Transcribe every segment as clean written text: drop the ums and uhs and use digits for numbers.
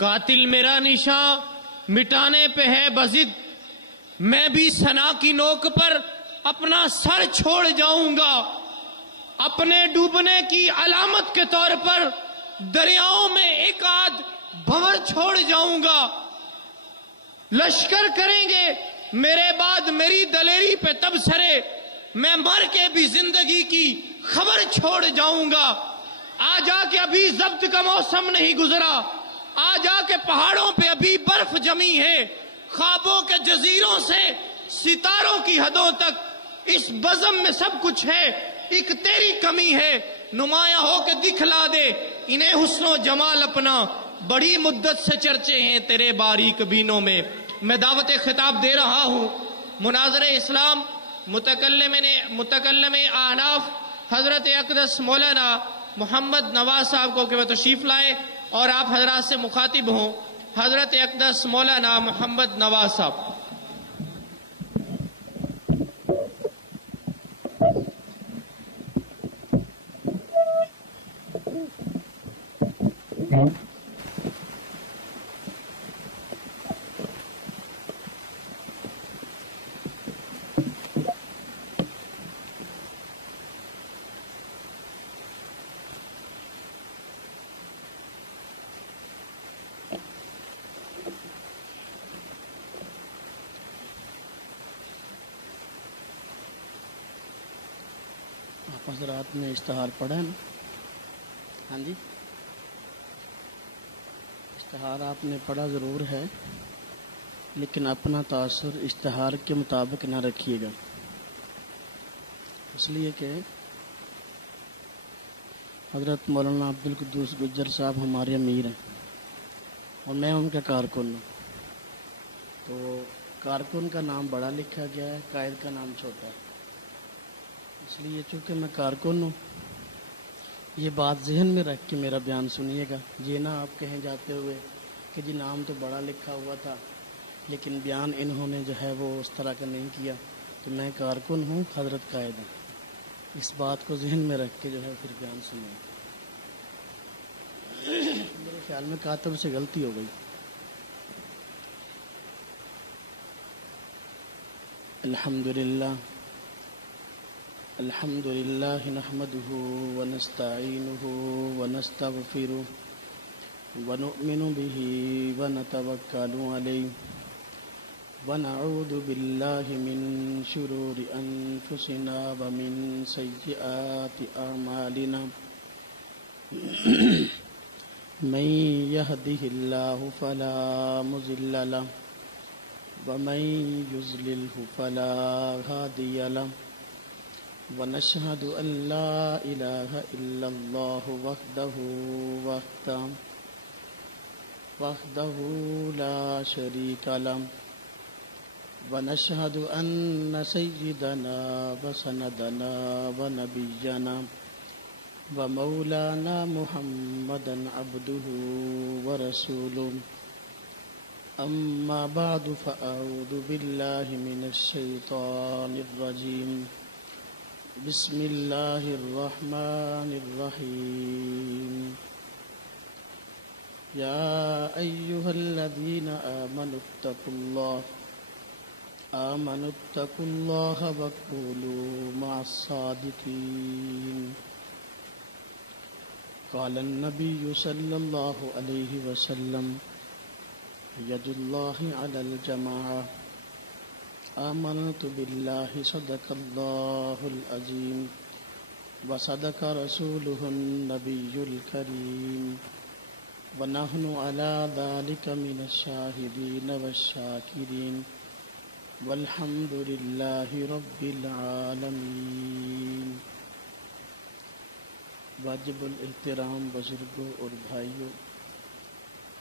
قاتل میرا نشاں مٹانے پہ ہے بضد، میں بھی ثنا کی نوک پر اپنا سر چھوڑ جاؤں گا، اپنے ڈوبنے کی علامت کے طور پر دریاؤں میں ایک آدھ بھنور چھوڑ جاؤں گا۔ لشکر کریں گے میرے بعد میری دلیری پہ تبصرے، میں مر کے بھی زندگی کی خبر چھوڑ جاؤں گا۔ آ جا کے ابھی ضبط کا موسم نہیں گزرا، آ جا کے پہاڑوں پہ ابھی برف جمی ہے، خوابوں کے جزیروں سے ستاروں کی حدوں تک اس بزم میں سب کچھ ہے، ایک تیری کمی ہے، نمایاں ہو کے دکھلا دے انہیں حسن و جمال اپنا، بڑی مدت سے چرچے ہیں تیرے باریک بینوں میں۔ میں دعوت خطاب دے رہا ہوں مناظر اسلام متکلم احناف حضرت اقدس مولانا محمد نواز صاحب کو کہ وہ تشریف لائے اور آپ حضرات سے مخاطب ہوں۔ حضرت اقدس مولانا محمد نواز صاحب۔ حضرات نے اشتہار پڑھا ہے نا؟ ہاں جی، اشتہار آپ نے پڑھا ضرور ہے، لیکن اپنا تاثر اشتہار کے مطابق نہ رکھیے گا، اس لیے کہ حضرت مولانا عبدالقدوس گجر صاحب ہمارے امیر ہیں اور میں ان کا کارکن ہوں، تو کارکن کا نام بڑا لکھا گیا ہے، قائد کا نام چھوٹا ہے، اس لیے چونکہ میں کارکن ہوں، یہ بات ذہن میں رکھ کے میرا بیان سنیے گا، یہ نہ آپ کہیں جاتے ہوئے کہ جی نام تو بڑا لکھا ہوا تھا لیکن بیان انہوں نے جو ہے وہ اس طرح کا نہیں کیا، تو میں کارکن ہوں، حضرت قائد ہیں، اس بات کو ذہن میں رکھ کے جو ہے پھر بیان سنیے۔ میرے خیال میں کاتب سے غلطی ہو گئی۔ الحمد لله نحمده ونستعينه ونستغفره ونؤمن به ونتوكل عليه ونعوذ بالله من شرور أنفسنا ومن سيئات أعمالنا من يهده الله فلا مضل له ومن يضلله فلا هادي له ونشهد أن لا إله إلا الله وحده لا شريك له ونشهد أن سيدنا وسندنا ونبينا ومولانا محمدا عبده ورسوله أما بعد فأعوذ بالله من الشيطان الرجيم بسم الله الرحمن الرحيم يا أيها الذين آمنوا اتقوا الله وكونوا مع الصادقين قال النبي صلى الله عليه وسلم يد الله على الجماعة آمنت بالله صدق الله العظيم وصدق رسوله النبي الكريم ونحن على ذلك من الشاهدين والشاكرين والحمد لله رب العالمين۔ واجب الاحترام بزرگوں اور بھائیوں،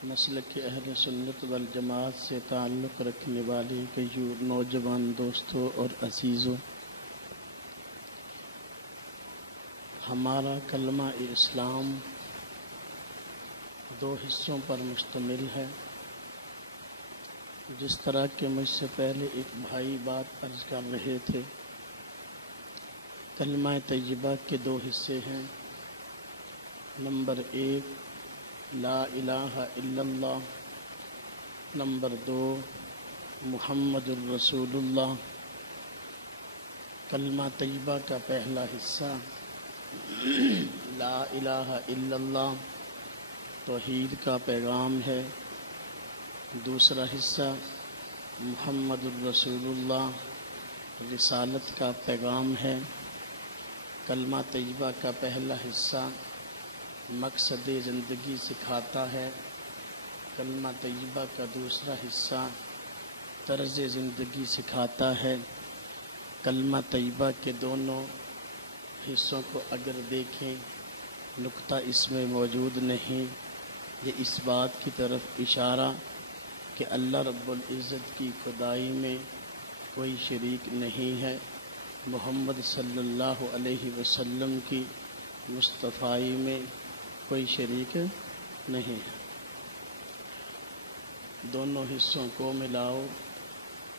مسلک اہل سنت والجماعت سے تعلق رکھنے والے کئی نوجوان دوستوں اور عزیزوں، ہمارا کلمہ اسلام دو حصوں پر مشتمل ہے۔ جس طرح کہ مجھ سے پہلے ایک بھائی بات عرض کر رہے تھے، کلمہ طیبہ کے دو حصے ہیں۔ نمبر 1 لا الہ الا اللہ. نمبر 2 محمد الرسول اللہ. کلمہ طیبہ کا پہلا حصہ لا الہ الا اللہ توحید کا پیغام ہے. دوسرا حصہ محمد الرسول اللہ رسالت کا پیغام ہے. کلمہ طیبہ کا پہلا حصہ مقصد زندگی سکھاتا ہے. کلمہ طیبہ کا دوسرا حصہ طرز زندگی سکھاتا ہے. کلمہ طیبہ کے دونوں حصوں کو اگر دیکھیں نقطہ اس میں موجود نہیں. یہ اس بات کی طرف اشارہ کہ اللہ رب العزت کی خدائی میں کوئی شریک نہیں ہے. محمد صلی اللہ علیہ وسلم کی مصطفائی میں کوئی شریک نہیں ہے. دونوں حصوں کو ملاؤ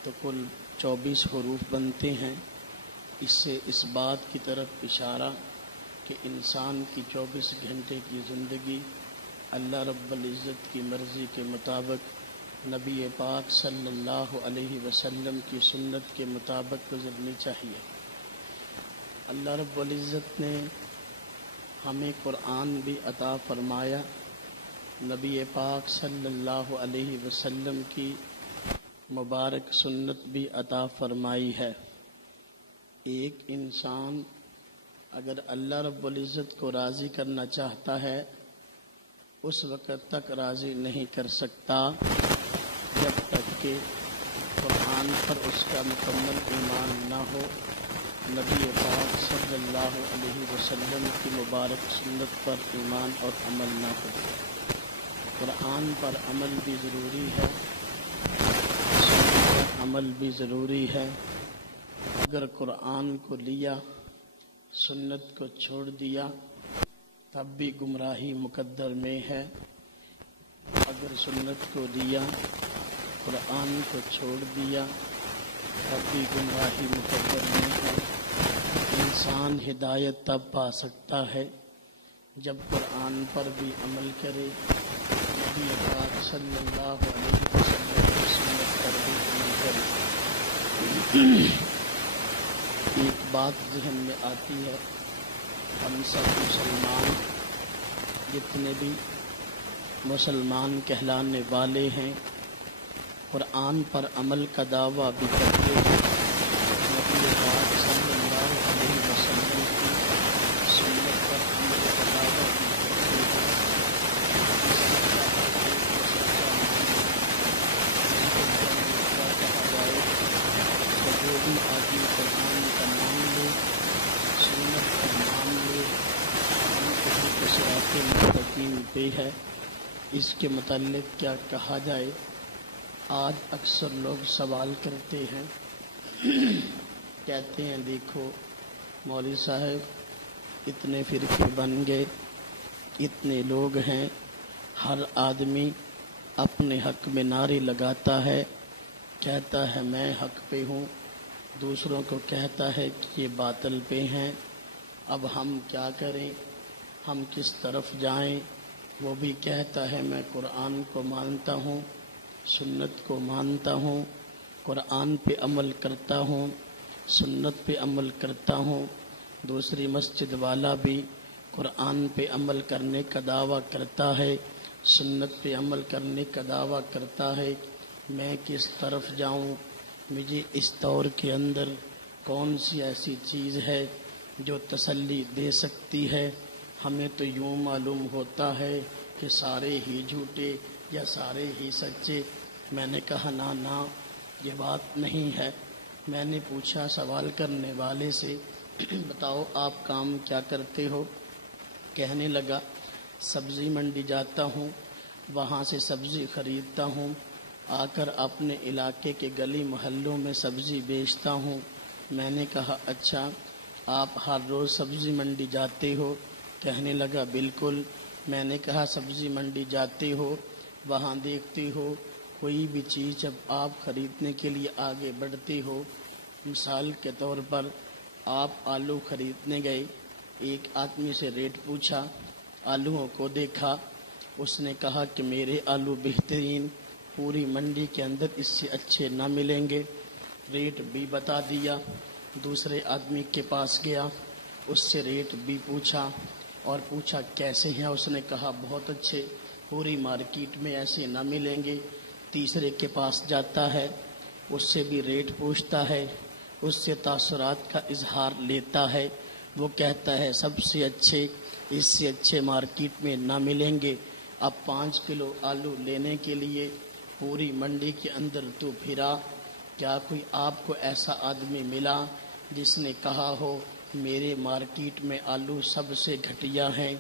تو کل 24 حروف بنتے ہیں. اس سے اس بات کی طرف اشارہ کہ انسان کی 24 گھنٹے کی زندگی اللہ رب العزت کی مرضی کے مطابق نبی پاک صلی اللہ علیہ وسلم کی سنت کے مطابق گزرنی چاہیے. اللہ رب العزت نے ہمیں قرآن بھی عطا فرمایا, نبی پاک صلی اللہ علیہ وسلم کی مبارک سنت بھی عطا فرمائی ہے. ایک انسان اگر اللہ رب العزت کو راضی کرنا چاہتا ہے اس وقت تک راضی نہیں کر سکتا جب تک کہ قرآن پر اس کا مکمل ایمان نہ ہو, نبی پاک صلی اللہ علیہ وسلم کی مبارک سنت پر ایمان اور عمل نہ ہو. قرآن پر عمل بھی ضروری ہے, سنت پر عمل بھی ضروری ہے. اگر قرآن کو لیا سنت کو چھوڑ دیا تب بھی گمراہی مقدر میں ہے. اگر سنت کو لیا قرآن کو چھوڑ دیا تب بھی گمراہی مقدر میں ہے. انسان ہدایت تب پا سکتا ہے جب قرآن پر بھی عمل کرے, نبی پاک صلی اللہ علیہ وسلم کی سنت پر بھی عمل کرے. ایک بات ذہن میں آتی ہے, ہم سب مسلمان جتنے بھی مسلمان کہلانے والے ہیں قرآن پر عمل کا دعویٰ بھی کرتے ہیں. نبی پاک صلی اللہ علیہ وسلم کی سنت پر عمل کا دعویٰ بھی کرتے ہیں. جو بھی آدمی قرآن کا نام لے سنت کا نام لے ہم کسی صراط مستقیم پہ ہے. اس کے متعلق کیا کہا جائے؟ آج اکثر لوگ سوال کرتے ہیں, کہتے ہیں دیکھو مولوی صاحب اتنے فرقے بن گئے, اتنے لوگ ہیں, ہر آدمی اپنے حق میں نعرے لگاتا ہے, کہتا ہے میں حق پہ ہوں, دوسروں کو کہتا ہے کہ یہ باطل پہ ہیں. اب ہم کیا کریں, ہم کس طرف جائیں؟ وہ بھی کہتا ہے میں قرآن کو مانتا ہوں, سنت کو مانتا ہوں, قرآن پہ عمل کرتا ہوں, سنت پہ عمل کرتا ہوں. دوسری مسجد والا بھی قرآن پہ عمل کرنے کا دعویٰ کرتا ہے, سنت پہ عمل کرنے کا دعویٰ کرتا ہے. میں کس طرف جاؤں؟ مجھے اس دور کے اندر کون سی ایسی چیز ہے جو تسلی دے سکتی ہے؟ ہمیں تو یوں معلوم ہوتا ہے کہ سارے ہی جھوٹے یا سارے ہی سچے. میں نے کہا نا یہ بات نہیں ہے. میں نے پوچھا سوال کرنے والے سے بتاؤ آپ کام کیا کرتے ہو؟ کہنے لگا سبزی منڈی جاتا ہوں, وہاں سے سبزی خریدتا ہوں, آ کر اپنے علاقے کے گلی محلوں میں سبزی بیچتا ہوں. میں نے کہا اچھا آپ ہر روز سبزی منڈی جاتے ہو؟ کہنے لگا بالکل. میں نے کہا سبزی منڈی جاتے ہو, وہاں دیکھتے ہو کوئی بھی چیز جب آپ خریدنے کے لیے آگے بڑھتے ہو, مثال کے طور پر آپ آلو خریدنے گئے, ایک آدمی سے ریٹ پوچھا, آلوؤں کو دیکھا, اس نے کہا کہ میرے آلو بہترین، پوری منڈی کے اندر اس سے اچھے نہ ملیں گے، ریٹ بھی بتا دیا۔ دوسرے آدمی کے پاس گیا، اس سے ریٹ بھی پوچھا اور پوچھا کیسے ہیں، اس نے کہا بہت اچھے، پوری مارکیٹ میں ایسے نہ ملیں گے۔ تیسرے کے پاس جاتا ہے، اس سے بھی ریٹ پوچھتا ہے، اس سے تاثرات کا اظہار لیتا ہے، وہ کہتا ہے سب سے اچھے، اس سے اچھے مارکیٹ میں نہ ملیں گے۔ اب 5 کلو آلو لینے کے لیے پوری منڈی کے اندر تو پھرا، کیا کوئی آپ کو ایسا آدمی ملا جس نے کہا ہو میرے مارکیٹ میں آلو سب سے گھٹیا ہیں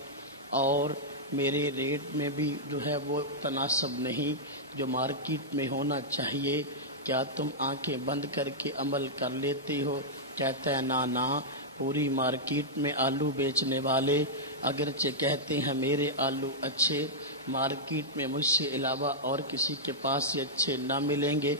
اور میرے ریٹ میں بھی جو ہے وہ تناسب نہیں جو مارکیٹ میں ہونا چاہیے؟ کیا تم آنکھیں بند کر کے عمل کر لیتے ہو؟ کہتا ہے نا، پوری مارکیٹ میں آلو بیچنے والے اگرچہ کہتے ہیں میرے آلو اچھے، مارکیٹ میں مجھ سے علاوہ اور کسی کے پاس سے اچھے نہ ملیں گے،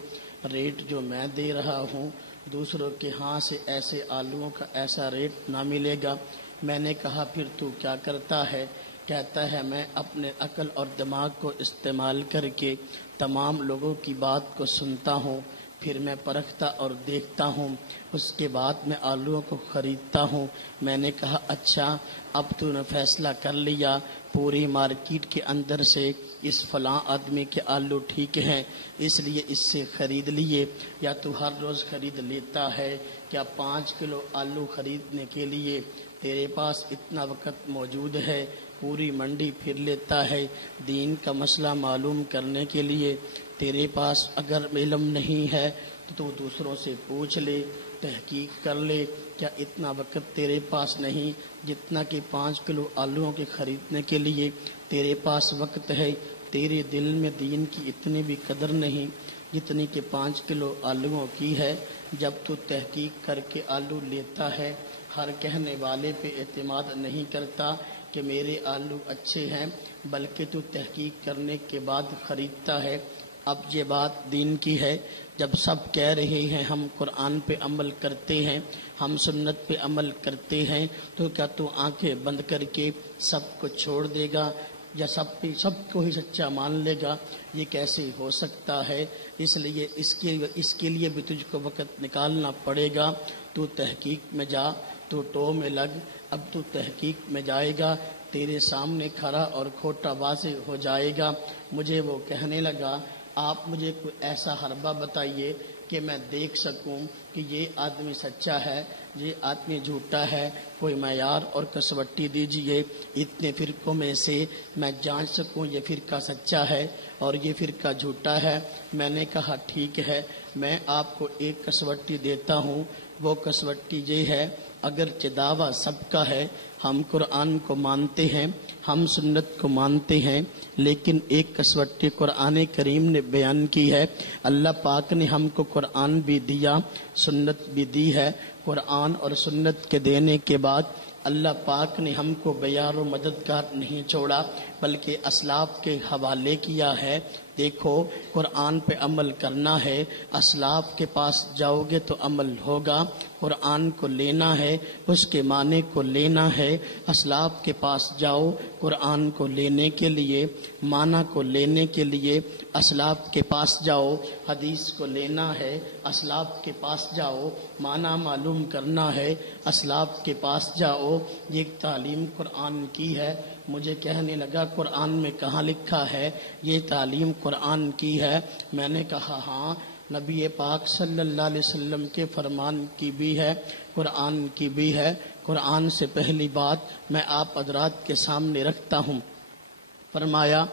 ریٹ جو میں دے رہا ہوں دوسروں کے ہاں سے ایسے آلوؤں کا ایسا ریٹ نہ ملے گا۔ میں نے کہا پھر تو کیا کرتا ہے؟ کہتا ہے میں اپنے عقل اور دماغ کو استعمال کر کے تمام لوگوں کی بات کو سنتا ہوں، پھر میں پرکھتا اور دیکھتا ہوں، اس کے بعد میں آلوؤں کو خریدتا ہوں۔ میں نے کہا اچھا، اب تو نے فیصلہ کر لیا پوری مارکیٹ کے اندر سے اس فلاں آدمی کے آلو ٹھیک ہیں اس لیے اس سے خرید لیے، یا تو ہر روز خرید لیتا ہے؟ کیا 5 کلو آلو خریدنے کے لیے تیرے پاس اتنا وقت موجود ہے؟ پوری منڈی پھر لیتا ہے، دین کا مسئلہ معلوم کرنے کے لیے تیرے پاس اگر علم نہیں ہے تو دوسروں سے پوچھ لے، تحقیق کر لے۔ کیا اتنا وقت تیرے پاس نہیں جتنا کہ 5 کلو آلوؤں کے خریدنے کے لیے تیرے پاس وقت ہے؟ تیرے دل میں دین کی اتنی بھی قدر نہیں جتنی کہ 5 کلو آلوؤں کی ہے۔ جب تو تحقیق کر کے آلو لیتا ہے، ہر کہنے والے پہ اعتماد نہیں کرتا کہ میرے آلو اچھے ہیں، بلکہ تو تحقیق کرنے کے بعد خریدتا ہے۔ اب یہ بات دین کی ہے، جب سب کہہ رہے ہیں ہم قرآن پہ عمل کرتے ہیں، ہم سنت پہ عمل کرتے ہیں، تو کیا تو آنکھیں بند کر کے سب کو چھوڑ دے گا یا سب کو ہی سچا مان لے گا؟ یہ کیسے ہو سکتا ہے؟ اس لیے اس کے لیے بھی تجھ کو وقت نکالنا پڑے گا۔ تو تحقیق میں جا، تو ٹو میں لگ۔ اب تو تحقیق میں جائے گا، تیرے سامنے کھرا اور کھوٹا واضح ہو جائے گا۔ مجھے وہ کہنے لگا آپ مجھے کوئی ایسا حربہ بتائیے کہ میں دیکھ سکوں کہ یہ آدمی سچا ہے، یہ آدمی جھوٹا ہے، کوئی معیار اور کسوٹی دیجئے، اتنے فرقوں میں سے میں جانچ سکوں یہ فرقہ سچا ہے اور یہ فرقہ جھوٹا ہے۔ میں نے کہا ٹھیک ہے، میں آپ کو ایک کسوٹی دیتا ہوں، وہ کسوٹی یہ ہے اگرچہ دعویٰ سب کا ہے، ہم قرآن کو مانتے ہیں، ہم سنت کو مانتے ہیں، لیکن ایک کسوٹی قرآن کریم نے بیان کی ہے۔ اللہ پاک نے ہم کو قرآن بھی دیا، سنت بھی دی ہے۔ قرآن اور سنت کے دینے کے بعد اللہ پاک نے ہم کو بیار و مددگار نہیں چھوڑا بلکہ اسلاف کے حوالے کیا ہے۔ دیکھو قرآن پہ عمل کرنا ہے، اسلاف کے پاس جاؤ گے تو عمل ہوگا۔ قرآن کو لینا ہے، اس کے معنی کو لینا ہے، اسلاف کے پاس جاؤ قرآن کو لینے کے لیے، معنی کو لینے کے لیے اسلاف کے پاس جاؤ، حدیث کو لینا ہے، اسلاف کے پاس جاؤ، معنی معلوم کرنا ہے، اسلاف کے پاس جاؤ۔ یہ تعلیم قرآن کی ہے۔ مجھے کہنے لگا قرآن میں کہاں لکھا ہے یہ تعلیم قرآن کی ہے؟ میں نے کہا ہاں، نبی پاک صلی اللہ علیہ وسلم کے فرمان کی بھی ہے، قرآن کی بھی ہے۔ قرآن سے پہلی بات میں آپ حضرات کے سامنے رکھتا ہوں۔ فرمایا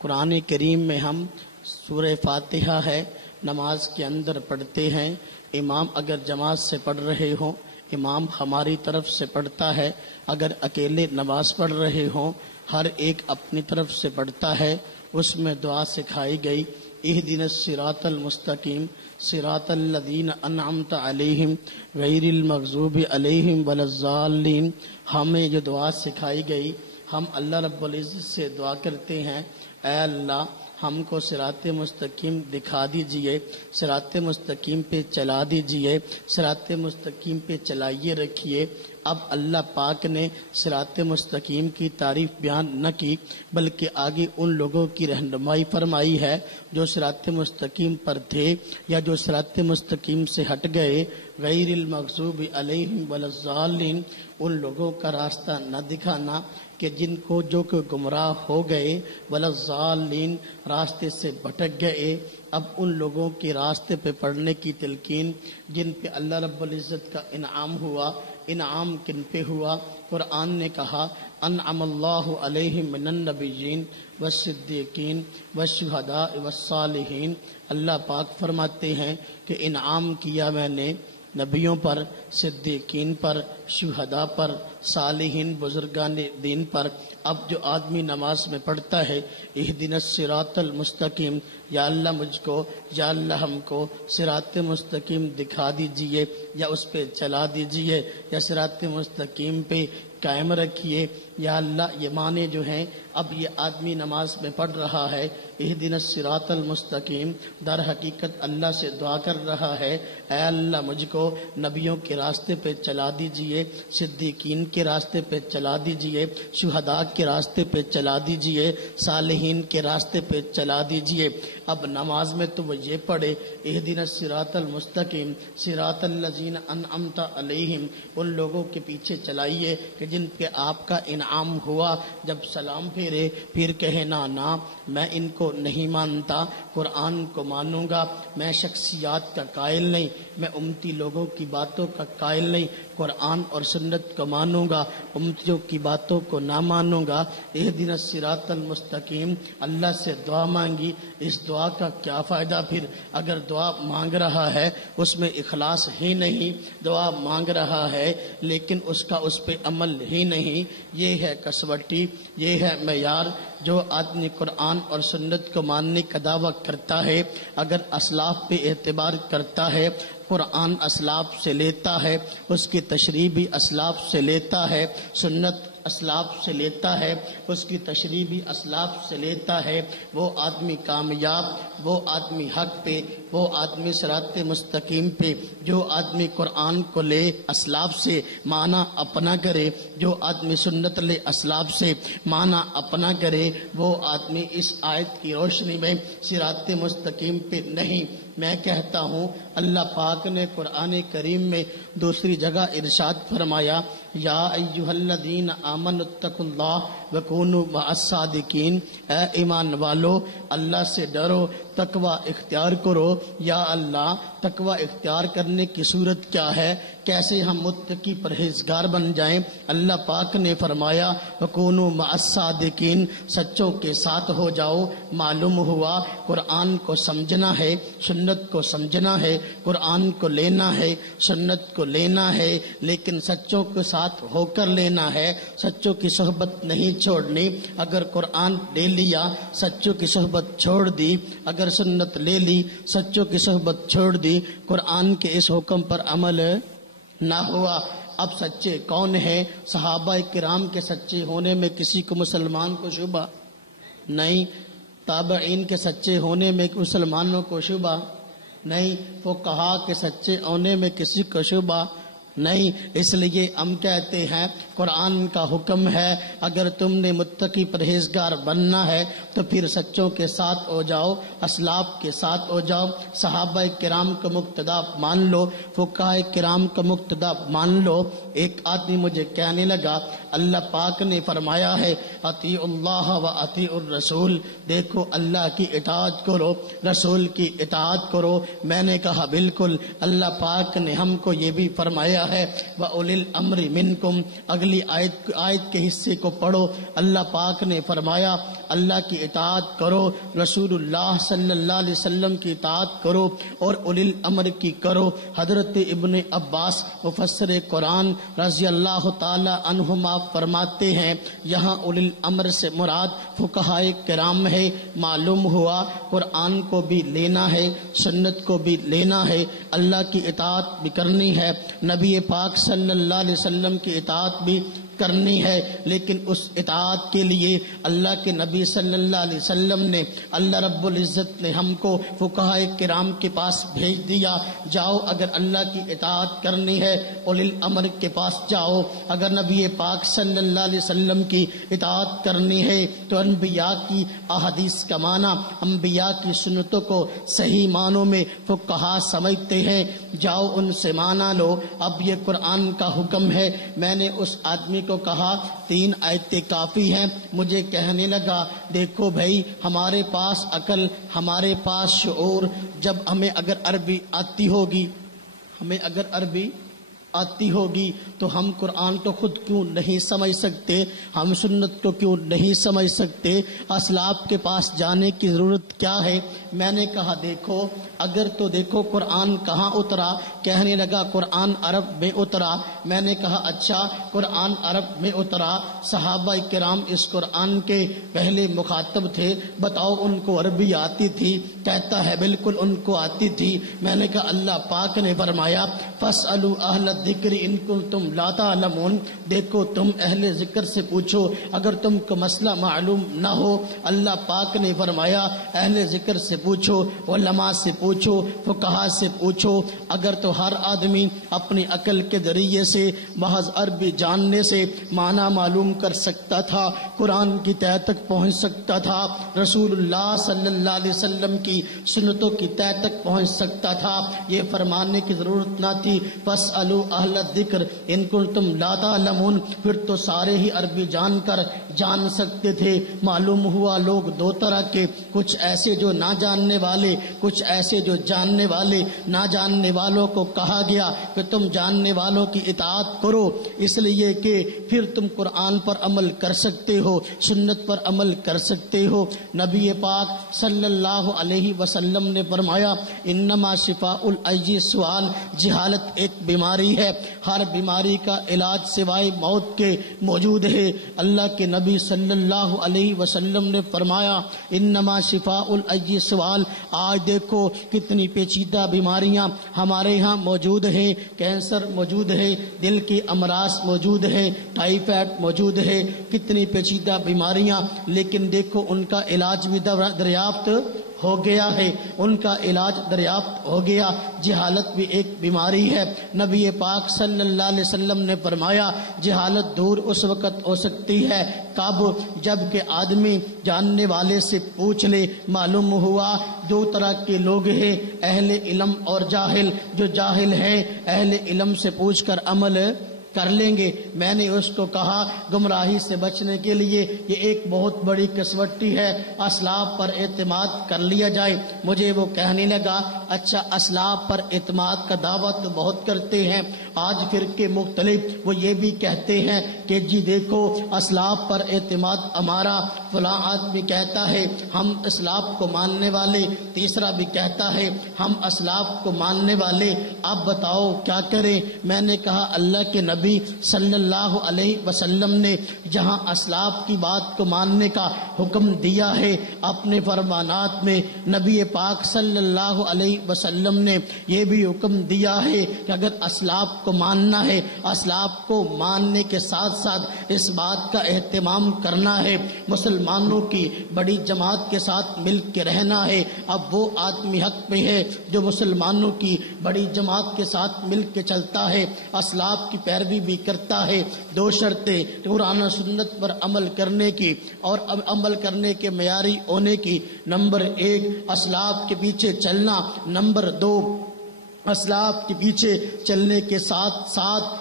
قرآن کریم میں ہم سورہ فاتحہ ہے نماز کے اندر پڑھتے ہیں، امام اگر جماعت سے پڑھ رہے ہوں امام ہماری طرف سے پڑھتا ہے، اگر اکیلے نماز پڑھ رہے ہوں ہر ایک اپنی طرف سے پڑھتا ہے۔ اس میں دعا سکھائی گئی اہدنا الصراط المستقیم صراط الذین انعمت علیہم غیر المغضوب علیہم ولا الضالین۔ ہمیں جو دعا سکھائی گئی، ہم اللہ رب العزت سے دعا کرتے ہیں اے اللہ ہم کو صراط مستقیم دکھا دیجئے، صراط مستقیم پہ چلا دیجئے، صراط مستقیم پہ چلائیے رکھیے۔ اب اللہ پاک نے صراط مستقیم کی تعریف بیان نہ کی، بلکہ آگے ان لوگوں کی رہنمائی فرمائی ہے جو صراط مستقیم پر تھے یا جو صراط مستقیم سے ہٹ گئے۔ غیر المغضوب علیہم ولا الضالین، ان لوگوں کا راستہ نہ دکھانا کہ جن کو جو کہ گمراہ ہو گئے، ولا الضالین، راستے سے بھٹک گئے۔ اب ان لوگوں کے راستے پہ پڑھنے کی تلقین جن پہ اللہ رب العزت کا انعام ہوا۔ انعام کن پہ ہوا؟ قرآن نے کہا انعم اللہ علیہم من النبیین والصدیقین والشہداء والصالحین۔ اللہ پاک فرماتے ہیں کہ انعام کیا میں نے نبیوں پر، صدیقین پر، شہداء پر، صالحین بزرگان دین پر۔ اب جو آدمی نماز میں پڑھتا ہے اہدنا الصراط المستقیم، یا اللہ مجھ کو، یا اللہ ہم کو صراط مستقیم دکھا دیجئے یا اس پہ چلا دیجئے یا صراط مستقیم پہ قائم رکھیے، یا اللہ یہ معنی جو ہیں۔ اب یہ آدمی نماز میں پڑھ رہا ہے اہدنا الصراط المستقیم، در حقیقت اللہ سے دعا کر رہا ہے اے اللہ مجھ کو نبیوں کے راستے پہ چلا دیجئے، صدیقین کے راستے پہ چلا دیجئے، شہداء کے راستے پہ چلا دیجئے، صالحین کے راستے پہ چلا دیجئے۔ اب نماز میں تو وہ یہ پڑھے اہدنا الصراط المستقیم صراط الذین انعمت علیہم، ان لوگوں کے پیچھے چلائیے کہ جن پہ آپ کا انعام ہوا۔ جب سلام پھیرے پھر کہے نا میں ان کو نہیں مانتا، قرآن کو مانوں گا، میں شخصیات کا قائل نہیں، میں امتی لوگوں کی باتوں کا قائل نہیں، قرآن اور سنت کو مانوں گا، امتیوں کی باتوں کو نہ مانوں گا۔ اہدنا الصراط المستقیم، اللہ سے دعا مانگی۔ اس دعا کا کیا فائدہ پھر؟ اگر دعا مانگ رہا ہے اس میں اخلاص ہی نہیں، دعا مانگ رہا ہے لیکن اس کا اس پہ عمل ہی نہیں، یہ ہے کسوٹی، یہ ہے معیار۔ جو آدمی قرآن اور سنت کو ماننے کا دعویٰ کرتا ہے، اگر اسلاف پہ اعتبار کرتا ہے، قرآن اسلاف سے لیتا ہے، اس کی تشریح بھی اسلاف سے لیتا ہے، سنت اسلاف سے لیتا ہے، اس کی تشریح بھی اسلاف سے لیتا ہے، وہ آدمی کامیاب، وہ آدمی حق پہ، وہ آدمی صراط مستقیم پہ۔ جو آدمی قرآن کو لے اسلاف سے معنی اپنا کرے، جو آدمی سنت لے اسلاف سے معنی اپنا کرے، وہ آدمی اس آیت کی روشنی میں صراط مستقیم پہ نہیں۔ میں کہتا ہوں اللہ پاک نے قرآن کریم میں دوسری جگہ ارشاد فرمایا یا ایھا الذین آمنوا اتقوا اللہ وکونوا مع الصادقین، اے ایمان والو اللہ سے ڈرو، تقوی اختیار کرو۔ یا اللہ تقوی اختیار کرنے کی صورت کیا ہے؟ کیسے ہم متقی پرہیزگار بن جائیں؟ اللہ پاک نے فرمایا وکونوا مع الصادقین، سچوں کے ساتھ ہو جاؤ۔ معلوم ہوا قرآن کو سمجھنا ہے، سنت کو سمجھنا ہے، قرآن کو لینا ہے، سنت کو لینا ہے، لیکن سچوں کے ساتھ ہو کر لینا ہے، سچوں کی صحبت نہیں چھوڑنی۔ اگر قرآن لے لیا سچوں کی صحبت چھوڑ دی، اگر سنت لے لی سچوں کی صحبت چھوڑ دی، قرآن کے اس حکم پر عمل نہ ہوا۔ اب سچے کون ہیں؟ صحابہ کرام کے سچے ہونے میں کسی کو مسلمان کو شبہ نہیں، تابعین کے سچے ہونے میں مسلمانوں کو شبہ نہیں، فقہا کے سچے ہونے میں کسی کو شبہ نہیں۔ اس لیے ہم کہتے ہیں قرآن کا حکم ہے اگر تم نے متقی پرہیزگار بننا ہے تو پھر سچوں کے ساتھ ہو جاؤ، اسلاف کے ساتھ ہو جاؤ، صحابہ کرام کا مقتدا مان لو، فقہاء کرام کا مقتدا مان لو۔ ایک آدمی مجھے کہنے لگا اللہ پاک نے فرمایا ہے اطیعوا اللہ و اطیعوا الرسول، دیکھو اللہ کی اطاعت کرو، رسول کی اطاعت کرو۔ میں نے کہا بالکل، اللہ پاک نے ہم کو یہ بھی فرمایا ہے وَأُولِي الْأَمْرِ مِنْكُمْ۔ اگلی آیت کے حصے کو پڑھو، اللہ پاک نے فرمایا اللہ کی اطاعت کرو، رسول اللہ صلی اللہ علیہ وسلم کی اطاعت کرو اور اولی الامر کی کرو۔ حضرت ابن عباس مفسر قرآن رضی اللہ تعالی عنہما فرماتے ہیں یہاں اولی الامر سے مراد فقہاء کرام ہے۔ معلوم ہوا قرآن کو بھی لینا ہے، سنت کو بھی لینا ہے، اللہ کی اطاعت بھی کرنی ہے، نبی پاک صلی اللہ علیہ وسلم کی اطاعت بھی کرنی ہے، لیکن اس اطاعت کے لیے اللہ کے نبی صلی اللہ علیہ وسلم نے، اللہ رب العزت نے ہم کو فقہائے کرام کے پاس بھیج دیا، جاؤ اگر اللہ کی اطاعت کرنی ہے اولی الامر کے پاس جاؤ، اگر نبی پاک صلی اللہ علیہ وسلم کی اطاعت کرنی ہے تو انبیاء کی احادیث کا معنی، انبیاء کی سنتوں کو صحیح معنوں میں فقہا سمجھتے ہیں، جاؤ ان سے معنی لو، اب یہ قرآن کا حکم ہے۔ میں نے اس آدمی کو کہا 3 آیتیں کافی ہیں، مجھے کہنے لگا دیکھو بھائی ہمارے پاس عقل، ہمارے پاس شعور، جب ہمیں اگر عربی آتی ہوگی تو ہم قرآن کو خود کیوں نہیں سمجھ سکتے، ہم سنت کو کیوں نہیں سمجھ سکتے، اسلاف کے پاس جانے کی ضرورت کیا ہے؟ میں نے کہا دیکھو اگر تو دیکھو قرآن کہاں اترا، کہنے لگا قرآن عرب میں اترا۔ میں نے کہا اچھا قرآن عرب میں اترا، صحابہ کرام اس قرآن کے پہلے مخاطب تھے، بتاؤ ان کو عربی آتی تھی؟ کہتا ہے بالکل ان کو آتی تھی۔ میں نے کہا اللہ پاک نے فرمایا فاسألوا اہل الذکر ان کنتم لا تعلمون، دیکھو تم اہل ذکر سے پوچھو اگر تم کو مسئلہ معلوم نہ ہو۔ اللہ پاک نے فرمایا اہل ذکر سے پوچھو، علماء سے پوچھو، فقہا سے پوچھو۔ اگر تو ہر آدمی اپنی عقل کے ذریعے سے محض عربی جاننے سے معنی معلوم کر سکتا تھا، قرآن کی تہہ تک پہنچ سکتا تھا، رسول اللہ صلی اللہ علیہ وسلم کی سنتوں کی تہہ تک پہنچ سکتا تھا، یہ فرمانے کی ضرورت نہ تھی فاسألوا اہل الذکر ان کنتم لا تعلمون، پھر تو سارے ہی عربی جان سکتے تھے۔ معلوم ہوا لوگ 2 طرح کے، کچھ ایسے جو نہ جاننے والے، کچھ ایسے جو جاننے والے۔ نہ جاننے والوں کو کہا گیا کہ تم جاننے والوں کی اطاعت کرو، اس لیے کہ پھر تم قرآن پر عمل کر سکتے ہو، سنت پر عمل کر سکتے ہو۔ نبی پاک صلی اللہ علیہ وسلم نے فرمایا انما شفاء العی سؤال، جہالت ایک بیماری ہے، ہر بیماری کا علاج سوائے موت کے موجود ہے۔ اللہ کے نبی صلی اللہ علیہ وسلم نے فرمایا انما شفاء العی سؤال۔ آج دیکھو کتنی پیچیدہ بیماریاں ہمارے ہاں موجود ہیں، کینسر موجود ہے، دل کی امراض موجود ہے، ٹائیفائڈ موجود ہے، کتنی پیچیدہ بیماریاں، لیکن دیکھو ان کا علاج بھی دریافت ہو گیا ہے، ان کا علاج دریافت ہو گیا۔ جہالت بھی ایک بیماری ہے۔ نبی پاک صلی اللہ علیہ وسلم نے فرمایا جہالت دور اس وقت ہو سکتی ہے کب؟ جب کہ آدمی جاننے والے سے پوچھ لے۔ معلوم ہوا 2 طرح کے لوگ ہیں، اہل علم اور جاہل۔ جو جاہل ہے اہل علم سے پوچھ کر عمل کر لیں گے۔ میں نے اس کو کہا گمراہی سے بچنے کے لیے یہ ایک بہت بڑی کسوٹی ہے، اسلاف پر اعتماد کر لیا جائے۔ مجھے وہ کہنے لگا اچھا اسلاف پر اعتماد کا دعویٰ تو بہت کرتے ہیں، آج فرقے مختلف وہ یہ بھی کہتے ہیں کہ جی دیکھو اسلاف پر اعتماد ہمارا، فلاں آدمی کہتا ہے ہم اسلاف کو ماننے والے، تیسرا بھی کہتا ہے ہم اسلاف کو ماننے والے، اب بتاؤ کیا کریں؟ میں نے کہا اللہ کے نبی صلی اللہ علیہ وسلم نے جہاں اسلاف کی بات کو ماننے کا حکم دیا ہے، اپنے فرمانات میں نبی پاک صلی اللہ علیہ وسلم نے یہ بھی حکم دیا ہے کہ اگر اسلاف کو ماننا ہے، اسلاف کو ماننے کے ساتھ ساتھ اس بات کا اہتمام کرنا ہے مسلمانوں کی بڑی جماعت کے ساتھ مل کے رہنا ہے۔ اب وہ آدمی حق پہ ہے جو مسلمانوں کی بڑی جماعت کے ساتھ مل کے چلتا ہے، اسلاف کی پیروی بھی کرتا ہے۔ 2 شرطیں قرآن و سنت پر عمل کرنے کی اور عمل کرنے کے معیاری ہونے کی، نمبر 1 اسلاف کے پیچھے چلنا، نمبر 2 اسلاف کے پیچھے چلنے کے ساتھ ساتھ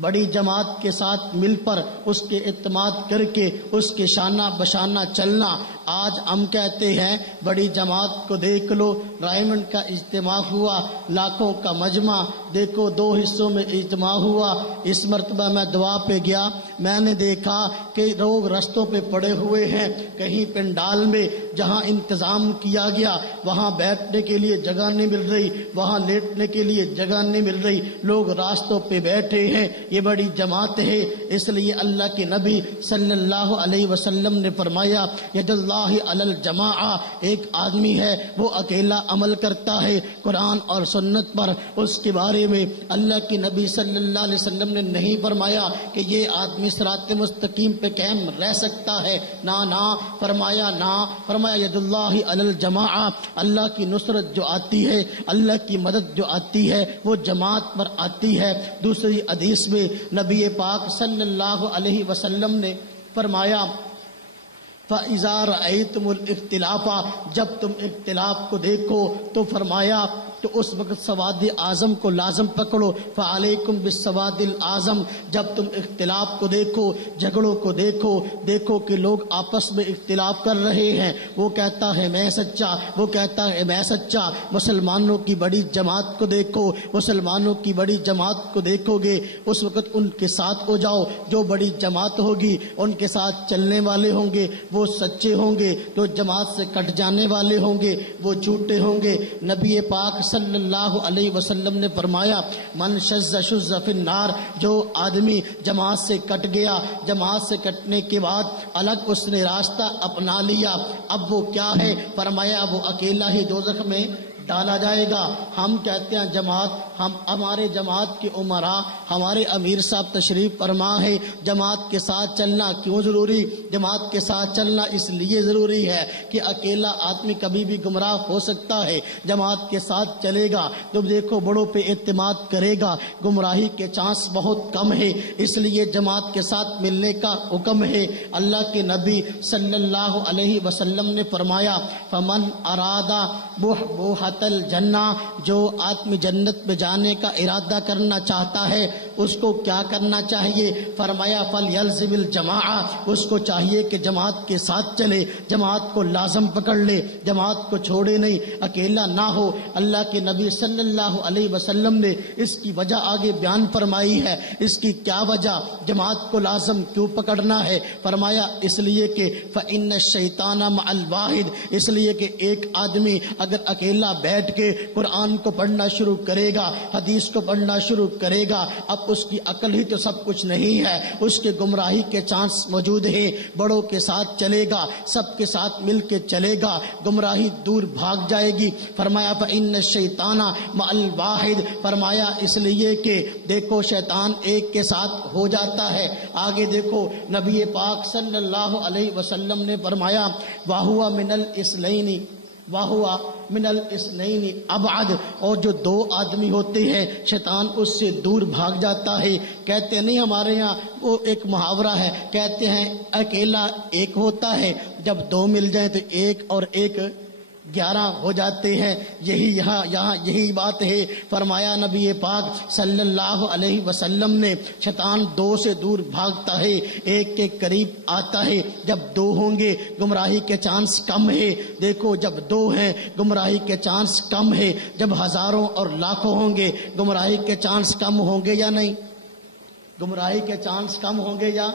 بڑی جماعت کے ساتھ مل پر اس کے اعتماد کر کے اس کے شانہ بشانہ چلنا۔ آج ہم کہتے ہیں بڑی جماعت کو دیکھ لو، رائمنڈ کا اجتماع ہوا، لاکھوں کا مجمع، دیکھو 2 حصوں میں اجتماع ہوا۔ اس مرتبہ میں دعا پہ گیا، میں نے دیکھا کہ لوگ رستوں پہ پڑے ہوئے ہیں، کہیں پنڈال میں جہاں انتظام کیا گیا وہاں بیٹھنے کے لیے جگہ نہیں مل رہی، وہاں لیٹنے کے لیے جگہ نہیں مل رہی، لوگ راستوں پہ بیٹھے ہیں۔ یہ بڑی جماعت ہے، اس لیے اللہ کے نبی صلی اللہ علیہ وسلم نے فرمایا ید اللہ یداللہ علی الجماع، ایک آدمی ہے وہ اکیلا عمل کرتا ہے قرآن اور سنت پر، اس کے بارے میں اللہ کی نبی صلی اللہ علیہ وسلم نے نہیں فرمایا کہ یہ آدمی صراط مستقیم پہ قائم رہ سکتا ہے، نہ فرمایا ید اللہ علی الجماع، اللہ کی نصرت جو آتی ہے، اللہ کی مدد جو آتی ہے وہ جماعت پر آتی ہے۔ دوسری حدیث میں نبی پاک صلی اللہ علیہ وسلم نے فرمایا فَإِذَا رَأَيْتُمُ الْإِخْتِلَافَ، جب تم اختلاف کو دیکھو تو فرمایا تو اس وقت سواد اعظم کو لازم پکڑو، فعلیکم بالسواد الاعظم، جب تم اختلاف کو دیکھو، جھگڑوں کو دیکھو کہ لوگ آپس میں اختلاف کر رہے ہیں، وہ کہتا ہے میں سچا، وہ کہتا ہے میں سچا، مسلمانوں کی بڑی جماعت کو دیکھو، مسلمانوں کی بڑی جماعت کو دیکھو گے اس وقت ان کے ساتھ ہو جاؤ، جو بڑی جماعت ہوگی ان کے ساتھ چلنے والے ہوں گے وہ سچے ہوں گے، جو جماعت سے کٹ جانے والے ہوں گے وہ جھوٹے ہوں گے۔ نبی پاک صلی اللہ علیہ وسلم نے فرمایا من شذ شذ فی النار، جو آدمی جماعت سے کٹ گیا، جماعت سے کٹنے کے بعد الگ اس نے راستہ اپنا لیا، اب وہ کیا ہے؟ فرمایا وہ اکیلا ہی دوزخ میں ڈالا جائے گا۔ ہم کہتے ہیں جماعت، ہمارے جماعت کے عمراء، ہمارے امیر صاحب تشریف فرما ہے، جماعت کے ساتھ چلنا کیوں ضروری؟ جماعت کے ساتھ چلنا اس لیے ضروری ہے کہ اکیلا آدمی کبھی بھی گمراہ ہو سکتا ہے، جماعت کے ساتھ چلے گا تو دیکھو بڑوں پہ اعتماد کرے گا، گمراہی کے چانس بہت کم ہے، اس لیے جماعت کے ساتھ ملنے کا حکم ہے۔ اللہ کے نبی صلی اللہ علیہ وسلم نے فرمایا فمن ارادہ بوحت الجنہ، جو آدمی جنت میں جانے کا ارادہ کرنا چاہتا ہے اس کو کیا کرنا چاہیے؟ فرمایا فلیلزم الجماع، اس کو چاہیے کہ جماعت کے ساتھ چلے، جماعت کو لازم پکڑ لے، جماعت کو چھوڑے نہیں، اکیلا نہ ہو۔ اللہ کے نبی صلی اللہ علیہ وسلم نے اس کی وجہ آگے بیان فرمائی ہے، اس کی کیا وجہ، جماعت کو لازم کیوں پکڑنا ہے؟ فرمایا اس لیے کہ فإن الشیطان مع الواحد، اس لیے کہ ایک آدمی اگر اکیلا بیٹھ کے قرآن کو پڑھنا شروع کرے گا، حدیث کو پڑھنا شروع کرے گا، اب اس کی عقل ہی تو سب کچھ نہیں ہے، اس کے گمراہی کے چانس موجود ہیں، بڑوں کے ساتھ چلے گا، سب کے ساتھ مل کے چلے گا، گمراہی دور بھاگ جائے گی۔ فرمایا فإن الشیطان مع الواحد، فرمایا اس لیے کہ دیکھو شیطان ایک کے ساتھ ہو جاتا ہے۔ آگے دیکھو نبی پاک صلی اللہ علیہ وسلم نے فرمایا وَهُوَ مِنَ الْإِثْنَيْنِ ابعد، اور جو دو آدمی ہوتے ہیں شیطان اس سے دور بھاگ جاتا ہے۔ کہتے نہیں ہمارے یہاں وہ ایک محاورہ ہے، کہتے ہیں اکیلا ایک ہوتا ہے، جب دو مل جائیں تو ایک اور ایک 11 ہو جاتے ہیں، یہاں یہی بات ہے۔ فرمایا نبی پاک صلی اللہ علیہ وسلم نے شیطان دو سے دور بھاگتا ہے، ایک کے قریب آتا ہے، جب دو ہوں گے گمراہی کے چانس کم ہے۔ دیکھو جب دو ہیں گمراہی کے چانس کم ہے، جب ہزاروں اور لاکھوں ہوں گے گمراہی کے چانس کم ہوں گے یا نہیں؟ گمراہی کے چانس کم ہوں گے یا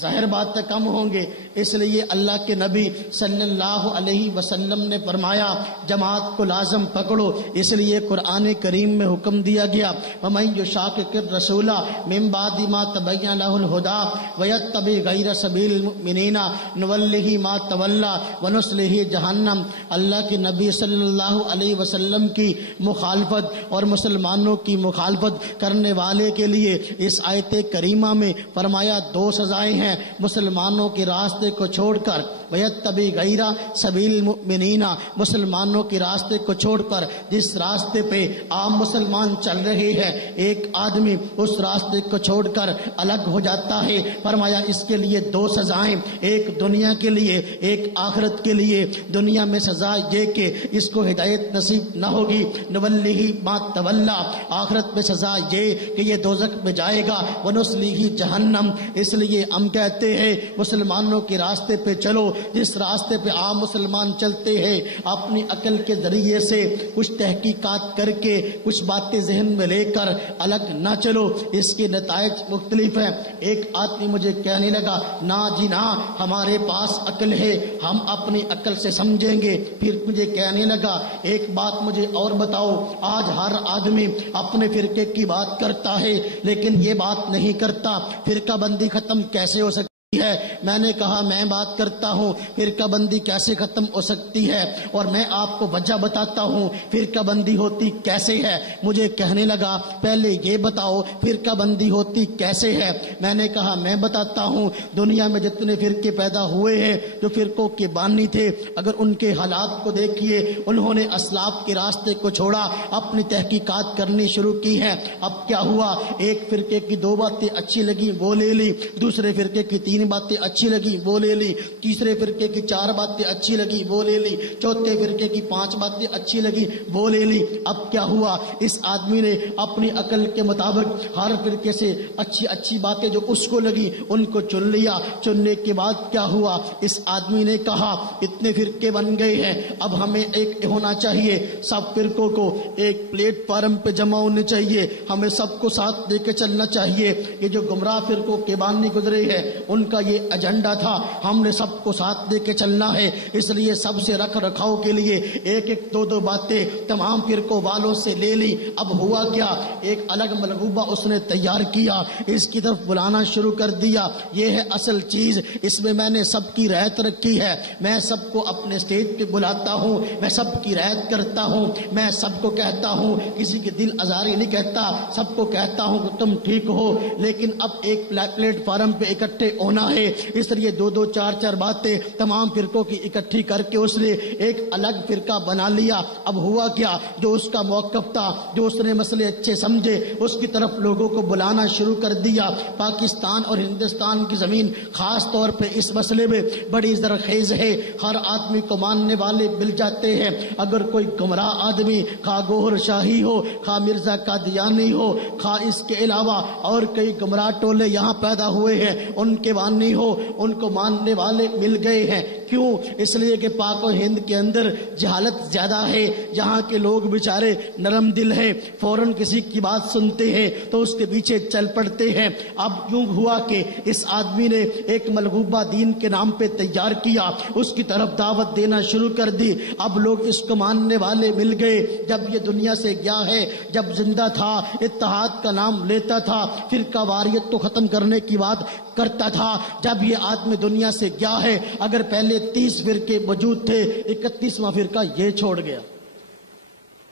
ظاہر بات ہے کم ہوں گے۔ اس لیے اللہ کے نبی صلی اللہ علیہ وسلم نے فرمایا جماعت کو لازم پکڑو، اس لیے قرآن کریم میں حکم دیا گیا وَمَن يُشَاقِقِ الرَّسُولَ مِن بَعْدِ مَا تَبَيَّنَ لَهُ الْهُدَىٰ وَيَتَّبِعْ غَيْرَ سَبِيلِ الْمُؤْمِنِينَ نُوَلِّهِ مَا تَوَلَّىٰ وَنُصْلِهِ جَهَنَّمَ۔ اللہ کے نبی صلی اللہ علیہ وسلم کی مخالفت اور مسلمانوں کی مخالفت کرنے والے کے لیے اس آیت کریمہ میں فرمایا دو سزائیں ہیں، مسلمانوں کے راستے کو چھوڑ کر وَيَتَّبِعْ غَيْرَ سَبِيلِ الْمُؤْمِنِينَ، مسلمانوں کے راستے کو چھوڑ کر جس راستے پہ عام مسلمان چل رہے ہیں ایک آدمی اس راستے کو چھوڑ کر الگ ہو جاتا ہے۔ فرمایا اس کے لیے دو سزائیں، ایک دنیا کے لیے ایک آخرت کے لیے۔ دنیا میں سزا یہ کہ اس کو ہدایت نصیب نہ ہوگی، نُوَلِّهِ مَا تَوَلَّىٰ، آخرت میں سزا یہ کہ یہ دوزخ میں جائے گا، وَنُصْلِهِ جَهَنَّمَ۔ اس لیے ہم کہتے ہیں مسلمانوں کے راستے پہ چلو، جس راستے پہ عام مسلمان چلتے ہیں اپنی عقل کے ذریعے سے کچھ تحقیقات کر کے کچھ باتیں ذہن میں لے کر الگ نہ چلو، اس کے نتائج مختلف ہیں۔ ایک آدمی مجھے کہنے لگا نا جی نا ہمارے پاس عقل ہے، ہم اپنی عقل سے سمجھیں گے۔ پھر مجھے کہنے لگا ایک بات مجھے اور بتاؤ، آج ہر آدمی اپنے فرقے کی بات کرتا ہے لیکن یہ بات نہیں کرتا، فرقہ بندی ختم کیسے ہو سکتی؟ ہے. میں نے کہا میں بات کرتا ہوں فرقہ بندی کیسے ختم ہو سکتی ہے اور میں آپ کو وجہ بتاتا ہوں فرقہ بندی ہوتی کیسے ہے. مجھے کہنے لگا پہلے یہ بتاؤ فرقہ بندی ہوتی کیسے ہے. میں نے کہا میں بتاتا ہوں. دنیا میں جتنے فرقے پیدا ہوئے ہیں جو فرقوں کے بانی تھے اگر ان کے حالات کو دیکھیے انہوں نے اسلاف کے راستے کو چھوڑا اپنی تحقیقات کرنی شروع کی ہے. اب کیا ہوا ایک فرقے کی 2 باتیں اچھی لگی وہ لے لی, دوسرے فرقے کی 3 باتیں اچھی لگی وہ لے لی, تیسرے فرقے کی 4 باتیں اچھی لگی وہ لے لی, چوتھے فرقے کی 5 باتیں اچھی لگی وہ لے لی. اب کیا ہوا اس آدمی نے اپنی عقل کے مطابق ہر فرقے سے اچھی باتیں جو اس کو لگی ان کو چن لیا. چننے کے بعد کیا ہوا اس آدمی نے کہا اتنے فرقے بن گئے ہیں اب ہمیں ایک ہونا چاہیے, سب فرقوں کو ایک پلیٹ فارم پہ جمع ہونے چاہیے, ہمیں سب کو ساتھ لے کے چلنا چاہیے. یہ جو گمراہ فرقوں کے بانی گزرے ہیں ان کا یہ ایجنڈا تھا ہم نے سب کو ساتھ لے کے چلنا ہے. اس لیے سب سے رکھ رکھاؤ کے لیے 1-2 باتیں تمام فرقوں والوں سے لے لی. اب ہوا کیا ایک الگ ملغوبہ اس نے تیار کیا, اس کی طرف بلانا شروع کر دیا. یہ ہے اصل چیز, اس میں نے سب کی رعایت رکھی ہے. میں سب کو اپنے اسٹیج پہ بلاتا ہوں, میں سب کی رعایت کرتا ہوں, میں سب کو کہتا ہوں کسی کے دل آزاری نہیں کہتا, سب کو کہتا ہوں کہ تم ٹھیک ہو. لیکن اب ایک پلیٹ فارم پہ اکٹھے ہونا ہے اس لیے 2-2 4-4 باتیں تمام فرقوں کی اکٹھی کر کے اس نے ایک الگ فرقہ بنا لیا. اب ہوا کیا جو اس کا موقف تھا جو اس نے مسئلے اچھے سمجھے اس کی طرف لوگوں کو بلانا شروع کر دیا. پاکستان اور ہندوستان کی زمین خاص طور پہ اس مسئلے میں بڑی زرخیز ہے, ہر آدمی کو ماننے والے مل جاتے ہیں. اگر کوئی گمراہ آدمی خواہ گوہر شاہی ہو, خواہ مرزا قادیانی ہو, خواہ اس کے علاوہ اور کئی گمراہ ٹولے یہاں پیدا ہوئے ہیں ان کے بانی ہو, ان کو ماننے والے مل گئے ہیں. کیوں؟ اس لیے کہ پاک و ہند کے اندر جہالت زیادہ ہے, جہاں کے لوگ بیچارے نرم دل ہیں, فوراً کسی کی بات سنتے ہیں تو اس کے پیچھے چل پڑتے ہیں. اب یوں ہوا کہ اس آدمی نے ایک ملغوبہ دین کے نام پہ تیار کیا, اس کی طرف دعوت دینا شروع کر دی. اب لوگ اس کو ماننے والے مل گئے. جب یہ دنیا سے گیا ہے, جب زندہ تھا اتحاد کا نام لیتا تھا, فرقہ واریت کو ختم کرنے کی بات کرتا تھا. جب یہ آدمی دنیا سے گیا ہے اگر پہلے 30 فرقے موجود تھے 31واں فرقہ یہ چھوڑ گیا.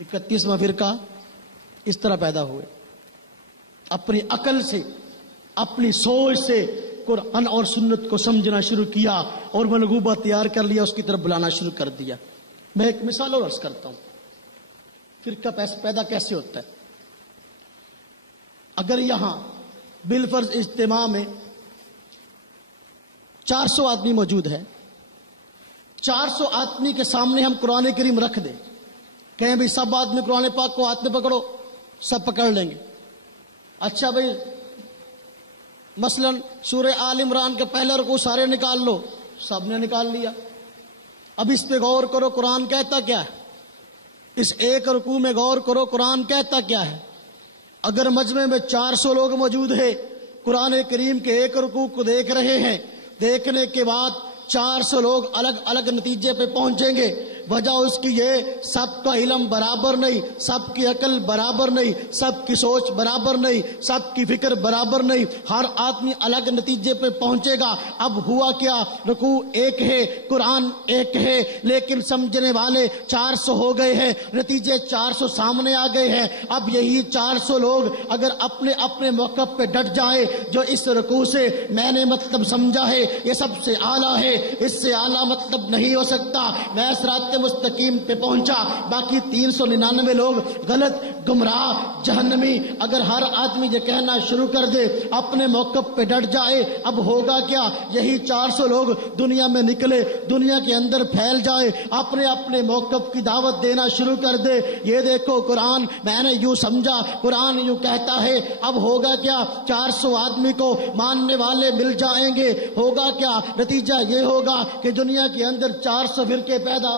31واں فرقہ اس طرح پیدا ہوئے. اپنی عقل سے اپنی سوچ سے قرآن اور سنت کو سمجھنا شروع کیا اور ملغوبہ تیار کر لیا, اس کی طرف بلانا شروع کر دیا. میں ایک مثال اور عرض کرتا ہوں فرقہ پیدا کیسے ہوتا ہے. اگر یہاں بالفرض اجتماع میں 400 آدمی موجود ہے, 400 آدمی کے سامنے ہم قرآن کریم رکھ دیں, کہیں بھائی سب آدمی قرآن پاک کو ہاتھ میں پکڑو, سب پکڑ لیں گے. اچھا بھائی مثلا سورہ آل عمران کا پہلا رکوع سارے نکال لو, سب نے نکال لیا. اب اس پہ غور کرو قرآن کہتا کیا ہے, اس ایک رکوع میں غور کرو قرآن کہتا کیا ہے. اگر مجمع میں 400 لوگ موجود ہیں قرآن کریم کے ایک رکوع کو دیکھ رہے ہیں, دیکھنے کے بعد 400 لوگ الگ الگ نتیجے پہ پہنچیں گے. وجہ اس کی یہ سب کا علم برابر نہیں, سب کی عقل برابر نہیں, سب کی سوچ برابر نہیں, سب کی فکر برابر نہیں, ہر آدمی الگ نتیجے پہ پہنچے گا. اب ہوا کیا رکوع ایک ہے, قرآن ایک ہے, لیکن سمجھنے والے 400 ہو گئے ہیں, نتیجے 400 سامنے آ گئے ہیں. اب یہی 400 لوگ اگر اپنے اپنے موقف پہ ڈٹ جائے جو اس رکوع سے میں نے مطلب سمجھا ہے یہ سب سے اعلیٰ ہے, اس سے اعلیٰ مطلب نہیں ہو سکتا, میں صراط مستقیم پہ پہنچا, باقی 399 لوگ غلط گمراہ جہنمی. اگر ہر آدمی یہ کہنا شروع کر دے اپنے موقف پہ ڈٹ جائے, اب ہوگا کیا یہی 400 لوگ دنیا میں نکلے, دنیا کے اندر پھیل جائے, اپنے اپنے موقف کی دعوت دینا شروع کر دے. یہ دیکھو قرآن میں نے یوں سمجھا, قرآن یوں کہتا ہے. اب ہوگا کیا 400 آدمی کو ماننے والے مل جائیں گے. ہوگا کیا نتیجہ یہ ہوگا کہ دنیا کے اندر 400 فرقے پیدا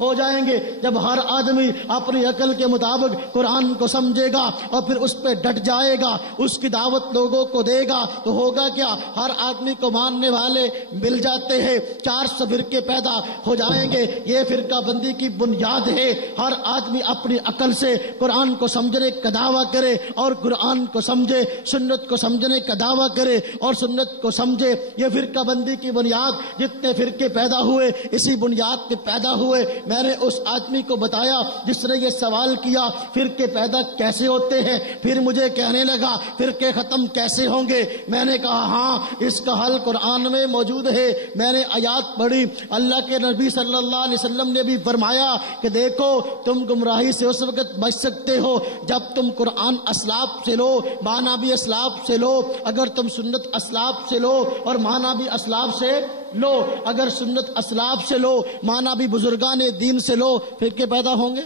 ہو جائیں گے جب ہر آدمی اپنی عقل کے مطابق قرآن کو سمجھے گا اور پھر اس پہ ڈٹ جائے گا، اس کی دعوت لوگوں کو دے گا، تو ہوگا کیا؟ ہر آدمی کو ماننے والے مل جاتے ہیں، 400 فرقے پیدا ہو جائیں گے۔ یہ فرقہ بندی کی بنیاد ہے، ہر آدمی اپنی عقل سے قرآن کو سمجھنے کا دعویٰ کرے اور قرآن کو سمجھے، سنت کو سمجھنے کا دعویٰ کرے اور سنت کو سمجھے۔ یہ فرقہ بندی کی بنیاد، جتنے فرقے پیدا ہوئے اسی بنیاد پہ پیدا ہوئے۔ میں نے اس آدمی کو بتایا جس نے یہ سوال کیا فرقے پیدا کیسے ہوتے ہیں، پھر مجھے کہنے لگا فرقے ختم کیسے ہوں گے؟ میں نے کہا ہاں، اس کا حل قرآن میں موجود ہے۔ میں نے آیات پڑھی، اللہ کے نبی صلی اللہ علیہ وسلم نے بھی فرمایا کہ دیکھو تم گمراہی سے اس وقت بچ سکتے ہو جب تم قرآن اسلاف سے لو، معنی بھی اسلاف سے لو، اگر تم سنت اسلاف سے لو اور معنی بھی اسلاف سے لو، اگر سنت اسلاف سے لو معنی بھی بزرگان دین سے لو، فرقے پیدا ہوں گے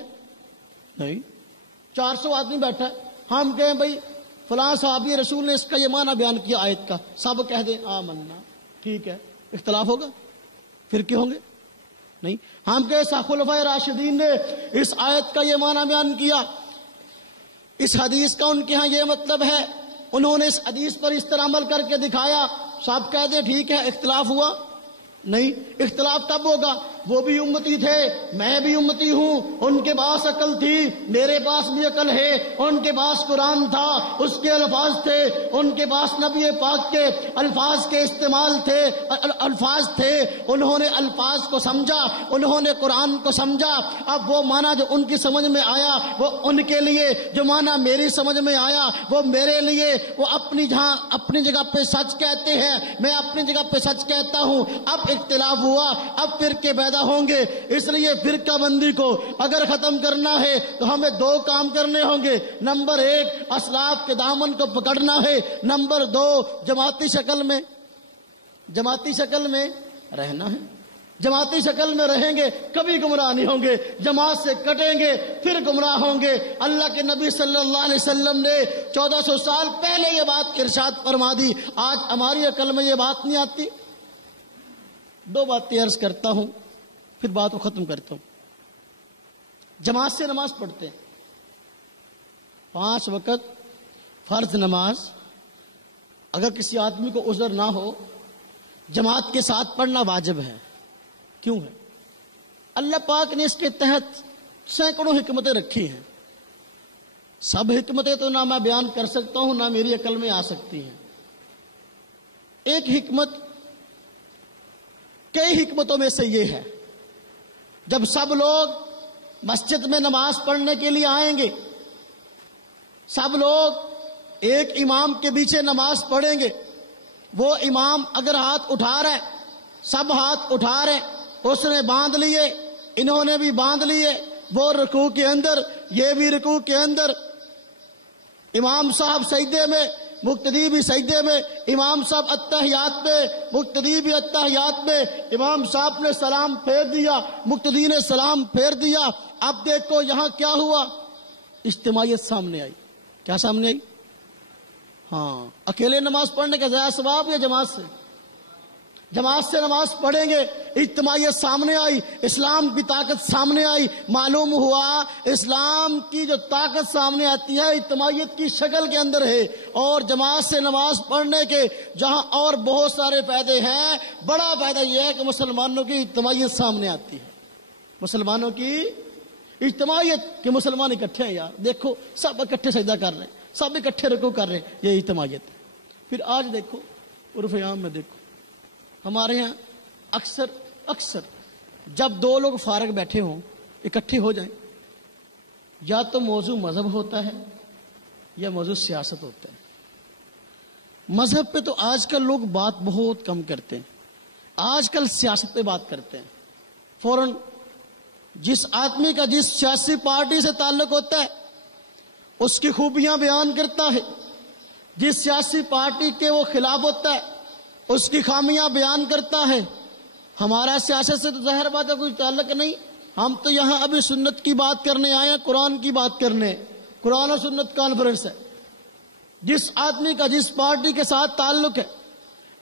نہیں۔ 400 آدمی بیٹھا ہے، ہم کہیں بھائی فلاں صحابی رسول نے اس کا یہ معنی بیان کیا آیت کا، سب کہہ دیں آمنا، ٹھیک ہے، اختلاف ہوگا؟ فرقے ہوں گے نہیں۔ ہم کہیں خلفائے راشدین نے اس آیت کا یہ معنی بیان کیا، اس حدیث کا ان کے ہاں یہ مطلب ہے، انہوں نے اس حدیث پر اس طرح عمل کر کے دکھایا، سب کہہ دیں ٹھیک ہے، اختلاف ہوا نہیں۔ اختلاف تب ہوگا، وہ بھی امتی تھے، میں بھی امتی ہوں، ان کے پاس عقل تھی، میرے پاس بھی عقل ہے، ان کے پاس قرآن تھا، اس کے الفاظ تھے، ان کے پاس نبی پاک کے الفاظ کے استعمال تھے، الفاظ تھے، انہوں نے الفاظ کو سمجھا، انہوں نے قرآن کو سمجھا۔ اب وہ معنی جو ان کی سمجھ میں آیا وہ ان کے لیے، جو معنی میری سمجھ میں آیا وہ میرے لیے، وہ اپنی جگہ پہ سچ کہتے ہیں، میں اپنی جگہ پہ سچ کہتا ہوں۔ اب اختلاف ہوا، اب فرقے پیدا ہوں گے، اس لیے فرقہ بندی کو اگر ختم کرنا ہے تو ہمیں 2 کام کرنے ہوں گے۔ نمبر 1 اسلاف کے دامن کو پکڑنا ہے، نمبر 2 جماعتی شکل میں رہنا ہے۔ جماعتی شکل میں رہیں گے کبھی گمراہ نہیں ہوں گے، جماعت سے کٹیں گے پھر گمراہ ہوں گے۔ اللہ کے نبی صلی اللہ علیہ وسلم نے 1400 سال پہلے یہ بات ارشاد فرما دی، آج ہماری عقل میں یہ بات نہیں آتی۔ 2 باتیں عرض کرتا ہوں پھر بات کو ختم کرتا ہوں۔ جماعت سے نماز پڑھتے ہیں، 5 وقت فرض نماز، اگر کسی آدمی کو عذر نہ ہو جماعت کے ساتھ پڑھنا واجب ہے۔ کیوں ہے؟ اللہ پاک نے اس کے تحت سینکڑوں حکمتیں رکھی ہیں، سب حکمتیں تو نہ میں بیان کر سکتا ہوں نہ میری عقل میں آ سکتی ہیں۔ ایک حکمت کئی حکمتوں میں سے یہ ہے، جب سب لوگ مسجد میں نماز پڑھنے کے لیے آئیں گے، سب لوگ ایک امام کے پیچھے نماز پڑھیں گے، وہ امام اگر ہاتھ اٹھا رہا ہے، سب ہاتھ اٹھا رہے ہیں، اس نے باندھ لیے، انہوں نے بھی باندھ لیے، وہ رکوع کے اندر، یہ بھی رکوع کے اندر، امام صاحب سجدے میں، مقتدی بھی سجدے میں، امام صاحب اتحیات میں، مقتدی بھی اتحیات میں، امام صاحب نے سلام پھیر دیا، مقتدی نے سلام پھیر دیا۔ اب دیکھو یہاں کیا ہوا، اجتماعیت سامنے آئی۔ کیا سامنے آئی؟ ہاں، اکیلے نماز پڑھنے کا زیادہ ثواب یا جماعت سے نماز پڑھیں گے؟ اجتماعیت سامنے آئی، اسلام کی طاقت سامنے آئی، معلوم ہوا اسلام کی جو طاقت سامنے آتی ہے اجتماعیت کی شکل کے اندر ہے، اور جماعت سے نماز پڑھنے کے جہاں اور بہت سارے فائدے ہیں، بڑا فائدہ یہ ہے کہ مسلمانوں کی اجتماعیت سامنے آتی ہے۔ مسلمانوں کی اجتماعیت کہ مسلمان اکٹھے ہیں، یار دیکھو سب اکٹھے سجدہ کر رہے ہیں، سب اکٹھے رکوع کر رہے ہیں، یہ اجتماعیت ہے۔ پھر آج دیکھو عرف عام میں دیکھو، ہمارے یہاں اکثر جب 2 لوگ فارغ بیٹھے ہوں، اکٹھے ہو جائیں، یا تو موضوع مذہب ہوتا ہے یا موضوع سیاست ہوتا ہے۔ مذہب پہ تو آج کل لوگ بات بہت کم کرتے ہیں، آج کل سیاست پہ بات کرتے ہیں۔ فوراً جس آدمی کا جس سیاسی پارٹی سے تعلق ہوتا ہے اس کی خوبیاں بیان کرتا ہے، جس سیاسی پارٹی کے وہ خلاف ہوتا ہے اس کی خامیاں بیان کرتا ہے۔ ہمارا سیاست سے تو ظاہر بات ہے کوئی تعلق نہیں، ہم تو یہاں ابھی سنت کی بات کرنے آئے ہیں، قرآن کی بات کرنے، قرآن و سنت کانفرنس ہے۔ جس آدمی کا جس پارٹی کے ساتھ تعلق ہے،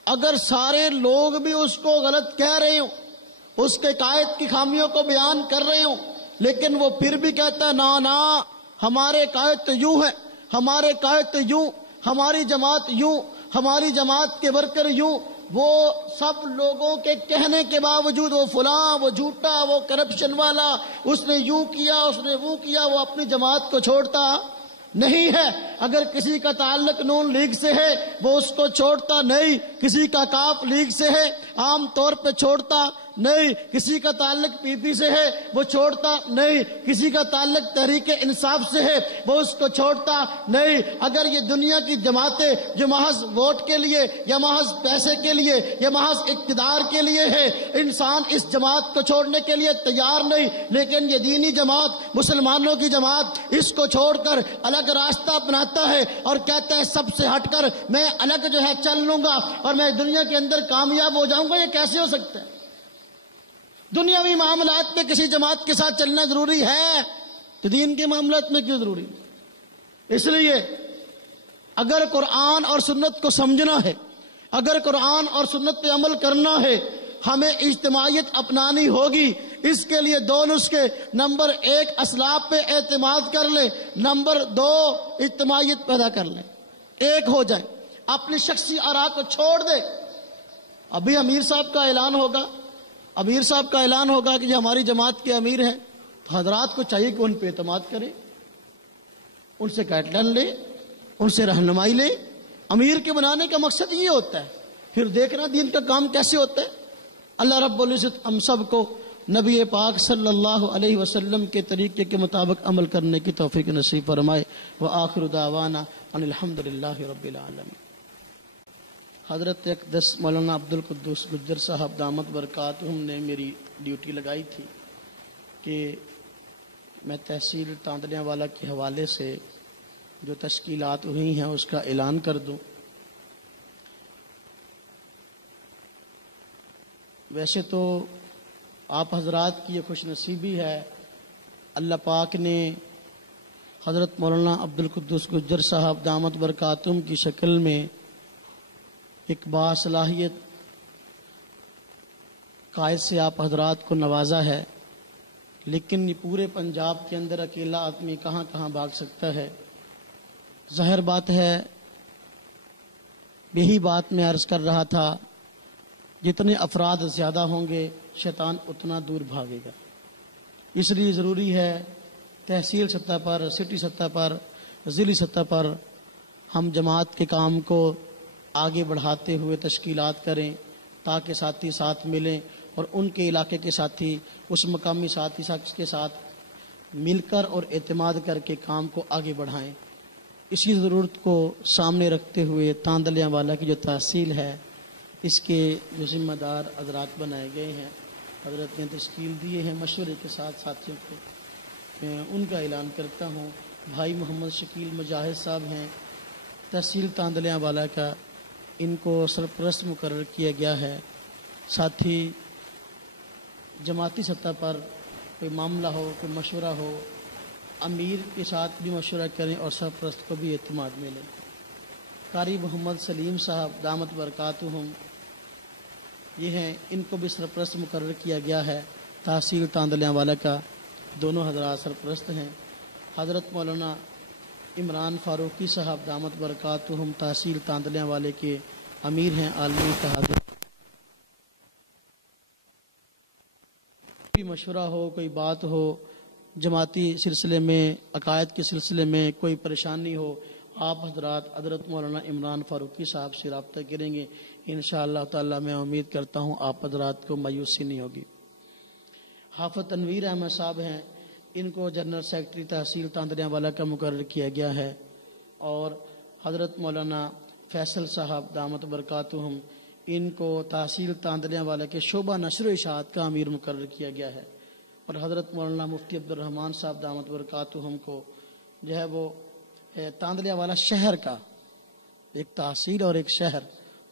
اگر سارے لوگ بھی اس کو غلط کہہ رہے ہوں، اس کے قائد کی خامیوں کو بیان کر رہے ہوں، لیکن وہ پھر بھی کہتا ہے نا ہمارے قائد تو یوں ہے، ہمارے قائد تو یوں، ہماری جماعت یوں، ہماری جماعت کے ورکر یوں. وہ سب لوگوں کے کہنے کے باوجود وہ فلاں، وہ جھوٹا، وہ کرپشن والا، اس نے یوں کیا، اس نے وہ کیا، وہ اپنی جماعت کو چھوڑتا نہیں ہے. اگر کسی کا تعلق نون لیگ سے ہے وہ اس کو چھوڑتا نہیں، کسی کا کاف لیگ سے ہے عام طور پہ چھوڑتا نہیں، کسی کا تعلق پی پی سے ہے وہ چھوڑتا نہیں، کسی کا تعلق تحریک انصاف سے ہے وہ اس کو چھوڑتا نہیں. اگر یہ دنیا کی جماعتیں جو محض ووٹ کے لیے یا محض پیسے کے لیے یا محض اقتدار کے لیے ہے، انسان اس جماعت کو چھوڑنے کے لیے تیار نہیں. لیکن یہ دینی جماعت، مسلمانوں کی جماعت، اس کو چھوڑ کر الگ راستہ اپناتا ہے اور کہتا ہے سب سے ہٹ کر میں الگ جو ہے چل لوں گا اور میں دنیا کے اندر کامیاب ہو جاؤں گا. یہ کیسے ہو سکتا ہے؟ دنیاوی معاملات میں کسی جماعت کے ساتھ چلنا ضروری ہے تو دین کے معاملات میں کیوں ضروری؟ اس لیے اگر قرآن اور سنت کو سمجھنا ہے، اگر قرآن اور سنت پہ عمل کرنا ہے، ہمیں اجتماعیت اپنانی ہوگی. اس کے لیے دو نسخے: نمبر 1 اسلاف پہ اعتماد کر لیں، نمبر 2 اجتماعیت پیدا کر لیں، ایک ہو جائیں، اپنی شخصی آراء کو چھوڑ دیں. ابھی امیر صاحب کا اعلان ہوگا کہ یہ ہماری جماعت کے امیر ہیں، تو حضرات کو چاہیے کہ ان پہ اعتماد کریں، ان سے گائیڈ لائن لیں، ان سے رہنمائی لیں. امیر کے بنانے کا مقصد یہ ہوتا ہے، پھر دیکھنا دین کا کام کیسے ہوتا ہے. اللہ رب العزت ہم سب کو نبی پاک صلی اللہ علیہ وسلم کے طریقے کے مطابق عمل کرنے کی توفیق نصیب فرمائے. وآخر دعوانا ان الحمد للہ رب العالمین. حضرت اقدس مولانا عبدالقدوس گجر صاحب دامت برکاتہم نے میری ڈیوٹی لگائی تھی کہ میں تحصیل تاندلیاں والا کے حوالے سے جو تشکیلات ہوئی ہیں اس کا اعلان کر دوں. ویسے تو آپ حضرات کی یہ خوش نصیبی ہے، اللہ پاک نے حضرت مولانا عبدالقدوس گجر صاحب دامت برکاتہم کی شکل میں ایک باصلاحیت قائد سے آپ حضرات کو نوازا ہے. لیکن یہ پورے پنجاب کے اندر اکیلا آدمی کہاں کہاں بھاگ سکتا ہے؟ ظاہر بات ہے، یہی بات میں عرض کر رہا تھا، جتنے افراد زیادہ ہوں گے شیطان اتنا دور بھاگے گا. اس لیے ضروری ہے تحصیل سطح پر، سٹی سطح پر، ضلعی سطح پر ہم جماعت کے کام کو آگے بڑھاتے ہوئے تشکیلات کریں تاکہ ساتھی ساتھ ملیں اور ان کے علاقے کے ساتھی اس مقامی ساتھی کے ساتھ مل کر اور اعتماد کر کے کام کو آگے بڑھائیں. اسی ضرورت کو سامنے رکھتے ہوئے تاندلیاں والا کی جو تحصیل ہے اس کے جو ذمہ دار حضرات بنائے گئے ہیں، حضرت نے تشکیل دیے ہیں مشورے کے ساتھ ساتھیوں کو. میں ان کا اعلان کرتا ہوں. بھائی محمد شکیل مجاہد صاحب ہیں تحصیل تاندلیاں والا کا، ان کو سرپرست مقرر کیا گیا ہے. ساتھی جماعتی سطح پر کوئی معاملہ ہو، کوئی مشورہ ہو، امیر کے ساتھ بھی مشورہ کریں اور سرپرست کو بھی اعتماد ملے. قاری محمد سلیم صاحب دامت برکاتہم یہ ہیں، ان کو بھی سرپرست مقرر کیا گیا ہے تحصیل تاندلیاں والا کا. دونوں حضرات سرپرست ہیں. حضرت مولانا عمران فاروقی صاحب دامت برکاتہم تحصیل تاندلیاں والے کے امیر ہیں عالمی اتحاد. کوئی مشورہ ہو، کوئی بات ہو، جماعتی سلسلے میں، عقائد کے سلسلے میں کوئی پریشانی ہو، آپ حضرت مولانا عمران فاروقی صاحب سے رابطہ کریں گے. انشاءاللہ تعالی میں امید کرتا ہوں آپ حضرات کو مایوسی نہیں ہوگی. حافظ تنویر احمد صاحب ہیں، ان کو جنرل سیکرٹری تحصیل تاندلیاں والا کا مقرر کیا گیا ہے. اور حضرت مولانا فیصل صاحب دامت برکاتہم ان کو تحصیل تاندلیاں والا کے شعبہ نشر و اشاعت کا امیر مقرر کیا گیا ہے. اور حضرت مولانا مفتی عبدالرحمن صاحب دامت برکاتہم کو جو ہے وہ تاندلیاں والا شہر کا، ایک تحصیل اور ایک شہر،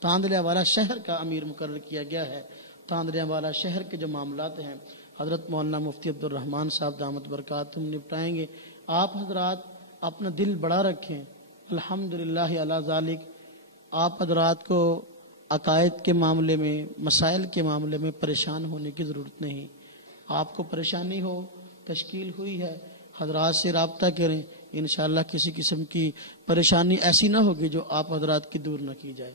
تاندلیاں والا شہر کا امیر مقرر کیا گیا ہے. تاندلیاں والا شہر کے جو معاملات ہیں حضرت مولانا مفتی عبدالرحمن صاحب دامت برکاتہم نپٹائیں گے. آپ حضرات اپنا دل بڑا رکھیں. الحمدللہ علی ذالک. آپ حضرات کو عقائد کے معاملے میں، مسائل کے معاملے میں پریشان ہونے کی ضرورت نہیں. آپ کو پریشانی ہو، تشکیل ہوئی ہے، حضرات سے رابطہ کریں. انشاءاللہ کسی قسم کی پریشانی ایسی نہ ہوگی جو آپ حضرات کی دور نہ کی جائے.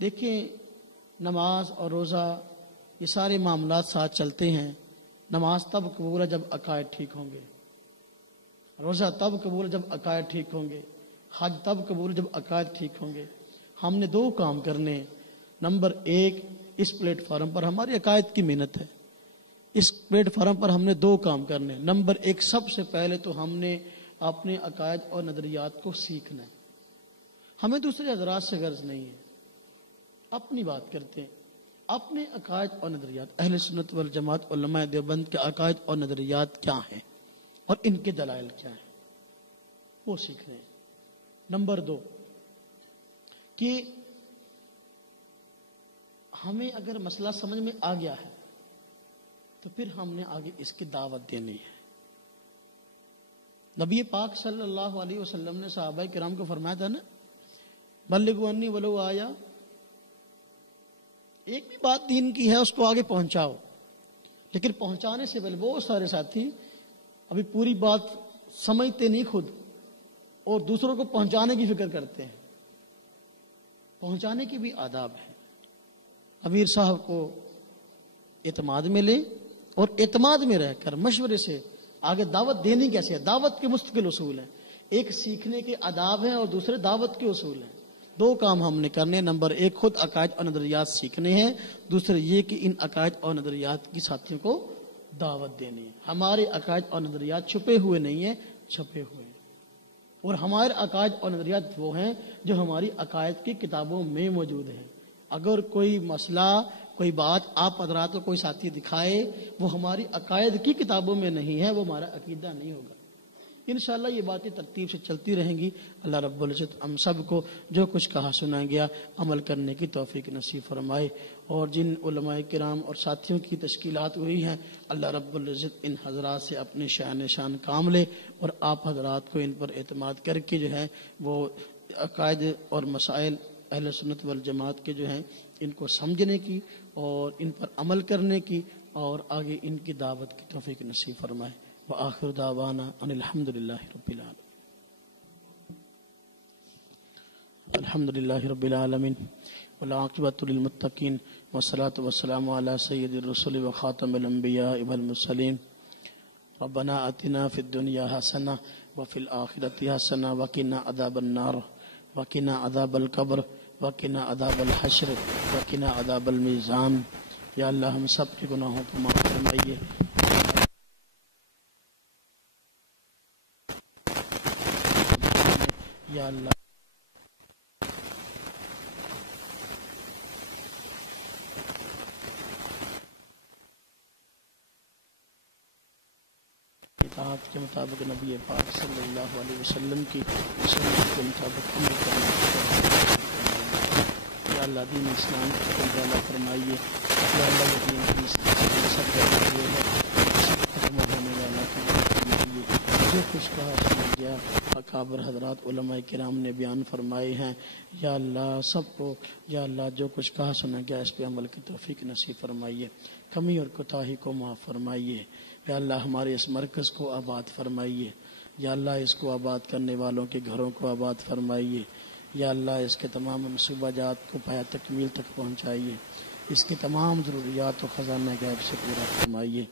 دیکھیں، نماز اور روزہ یہ سارے معاملات ساتھ چلتے ہیں. نماز تب قبول ہے جب عقائد ٹھیک ہوں گے، روزہ تب قبول ہے جب عقائد ٹھیک ہوں گے، حج تب قبول ہے جب عقائد ٹھیک ہوں گے. ہم نے 2 کام کرنے ہیں. نمبر 1، اس پلیٹ فارم پر ہماری عقائد کی محنت ہے. اس پلیٹ فارم پر ہم نے 2 کام کرنے. نمبر 1، سب سے پہلے تو ہم نے اپنے عقائد اور نظریات کو سیکھنا ہے. ہمیں دوسرے حضرات سے غرض نہیں ہے، اپنی بات کرتے ہیں. اپنے عقائد اور نظریات، اہل سنت والجماعت علماء دیوبند کے عقائد اور نظریات کیا ہیں اور ان کے دلائل کیا ہیں، وہ سیکھنے ہیں. نمبر 2 کہ ہمیں اگر مسئلہ سمجھ میں آ گیا ہے تو پھر ہم نے آگے اس کی دعوت دینی ہے. نبی پاک صلی اللہ علیہ وسلم نے صحابہ کرام کو فرمایا تھا نا، بلغوا انی ولو آیا. ایک بھی بات دین کی ہے اس کو آگے پہنچاؤ. لیکن پہنچانے سے پہلے بہت سارے ساتھی ابھی پوری بات سمجھتے نہیں خود، اور دوسروں کو پہنچانے کی فکر کرتے ہیں. پہنچانے کی بھی آداب ہے. امیر صاحب کو اعتماد میں لے اور اعتماد میں رہ کر مشورے سے آگے دعوت دینی کیسے ہے. دعوت کے مستقل اصول ہیں. ایک سیکھنے کے آداب ہیں اور دوسرے دعوت کے اصول ہیں. 2 کام ہم نے کرنے. نمبر 1، خود عقائد اور نظریات سیکھنے ہیں. دوسرے یہ کہ ان عقائد اور نظریات کی ساتھیوں کو دعوت دینی ہے. ہمارے عقائد اور نظریات چھپے ہوئے نہیں ہیں، چھپے ہوئے ہیں. اور ہمارے عقائد اور نظریات وہ ہیں جو ہماری عقائد کی کتابوں میں موجود ہیں. اگر کوئی مسئلہ، کوئی بات آپ حضرات کو کوئی ساتھی دکھائے وہ ہماری عقائد کی کتابوں میں نہیں ہے، وہ ہمارا عقیدہ نہیں ہوگا. انشاءاللہ یہ باتیں ترتیب سے چلتی رہیں گی. اللہ رب العزت ہم سب کو جو کچھ کہا سنا گیا عمل کرنے کی توفیق نصیب فرمائے. اور جن علماء کرام اور ساتھیوں کی تشکیلات ہوئی ہیں، اللہ رب العزت ان حضرات سے اپنے شان کام لے اور آپ حضرات کو ان پر اعتماد کر کے جو ہے وہ عقائد اور مسائل اہل سنت والجماعت کے جو ہیں ان کو سمجھنے کی اور ان پر عمل کرنے کی اور آگے ان کی دعوت کی توفیق نصیب فرمائے. وآخر دعوانا ان الحمد للہ رب العالمین. الحمد للہ رب العالمین والعاقبۃ للمتقین والصلاۃ والسلام علی سید الرسل وخاتم الانبیاء والمرسلین. ربنا آتنا فی الدنیا حسنہ وفی الآخرۃ حسنہ وقنا عذاب النار وقنا عذاب القبر وقنا عذاب الحشر وقنا عذاب المیزان. یا اللہ ہم سب کے گناہوں کو معاف فرمائیے. یا اللہ اطاعت کے مطابق نبی پاک صلی اللہ علیہ وسلم کی سنت کے مطابق عمل کرنا. یا اللہ دین اسلام کو کنٹرول فرمائیے. یا اللہ یہ دین کی سب ہوئے ہے ختم ہونے والا فرمائیے. جو کچھ کہا سنا گیا اکابر حضرات علماء کرام نے بیان فرمائے ہیں. یا اللہ سب کو یا اللہ جو کچھ کہا سنا گیا اس پہ عمل کی توفیق نصیب فرمائیے. کمی اور کوتاہی کو معاف فرمائیے. یا اللہ ہمارے اس مرکز کو آباد فرمائیے. یا اللہ اس کو آباد کرنے والوں کے گھروں کو آباد فرمائیے. یا اللہ اس کے تمام منصوبہ جات کو پایا تکمیل تک پہنچائیے. اس کی تمام ضروریات و خزانہ غیب سے پورا فرمائیے.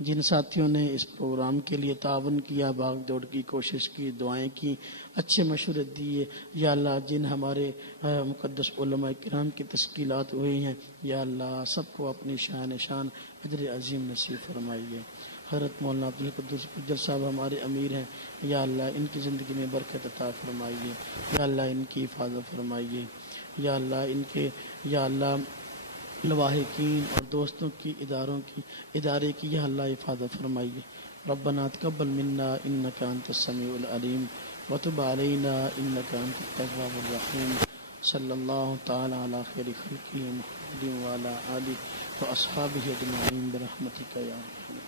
جن ساتھیوں نے اس پروگرام کے لیے تعاون کیا، بھاگ دوڑ کی کوشش کی، دعائیں کی، اچھے مشورے دیے، یا اللہ جن ہمارے مقدس علماء کرام کی تشکیلات ہوئی ہیں، یا اللہ سب کو اپنی شان اجر عظیم نصیب فرمائیے. حضرت مولانا عبدالقدوس گجر صاحب ہمارے امیر ہیں، یا اللہ ان کی زندگی میں برکت عطا فرمائیے. یا اللہ ان کی حفاظت فرمائیے. یا اللہ ان کے یا اللہ لواحقین اور دوستوں کی ادارے کی یا اللہ حفاظت فرمائیے. ربنا تقبل منا انک انت السمیع العلیم وتب علینا انک انت التواب الرحیم. صلی اللہ تعالی علی خیر خلقہ محمد وعلی آلہ واصحابہ اجمعین برحمتک یا ارحم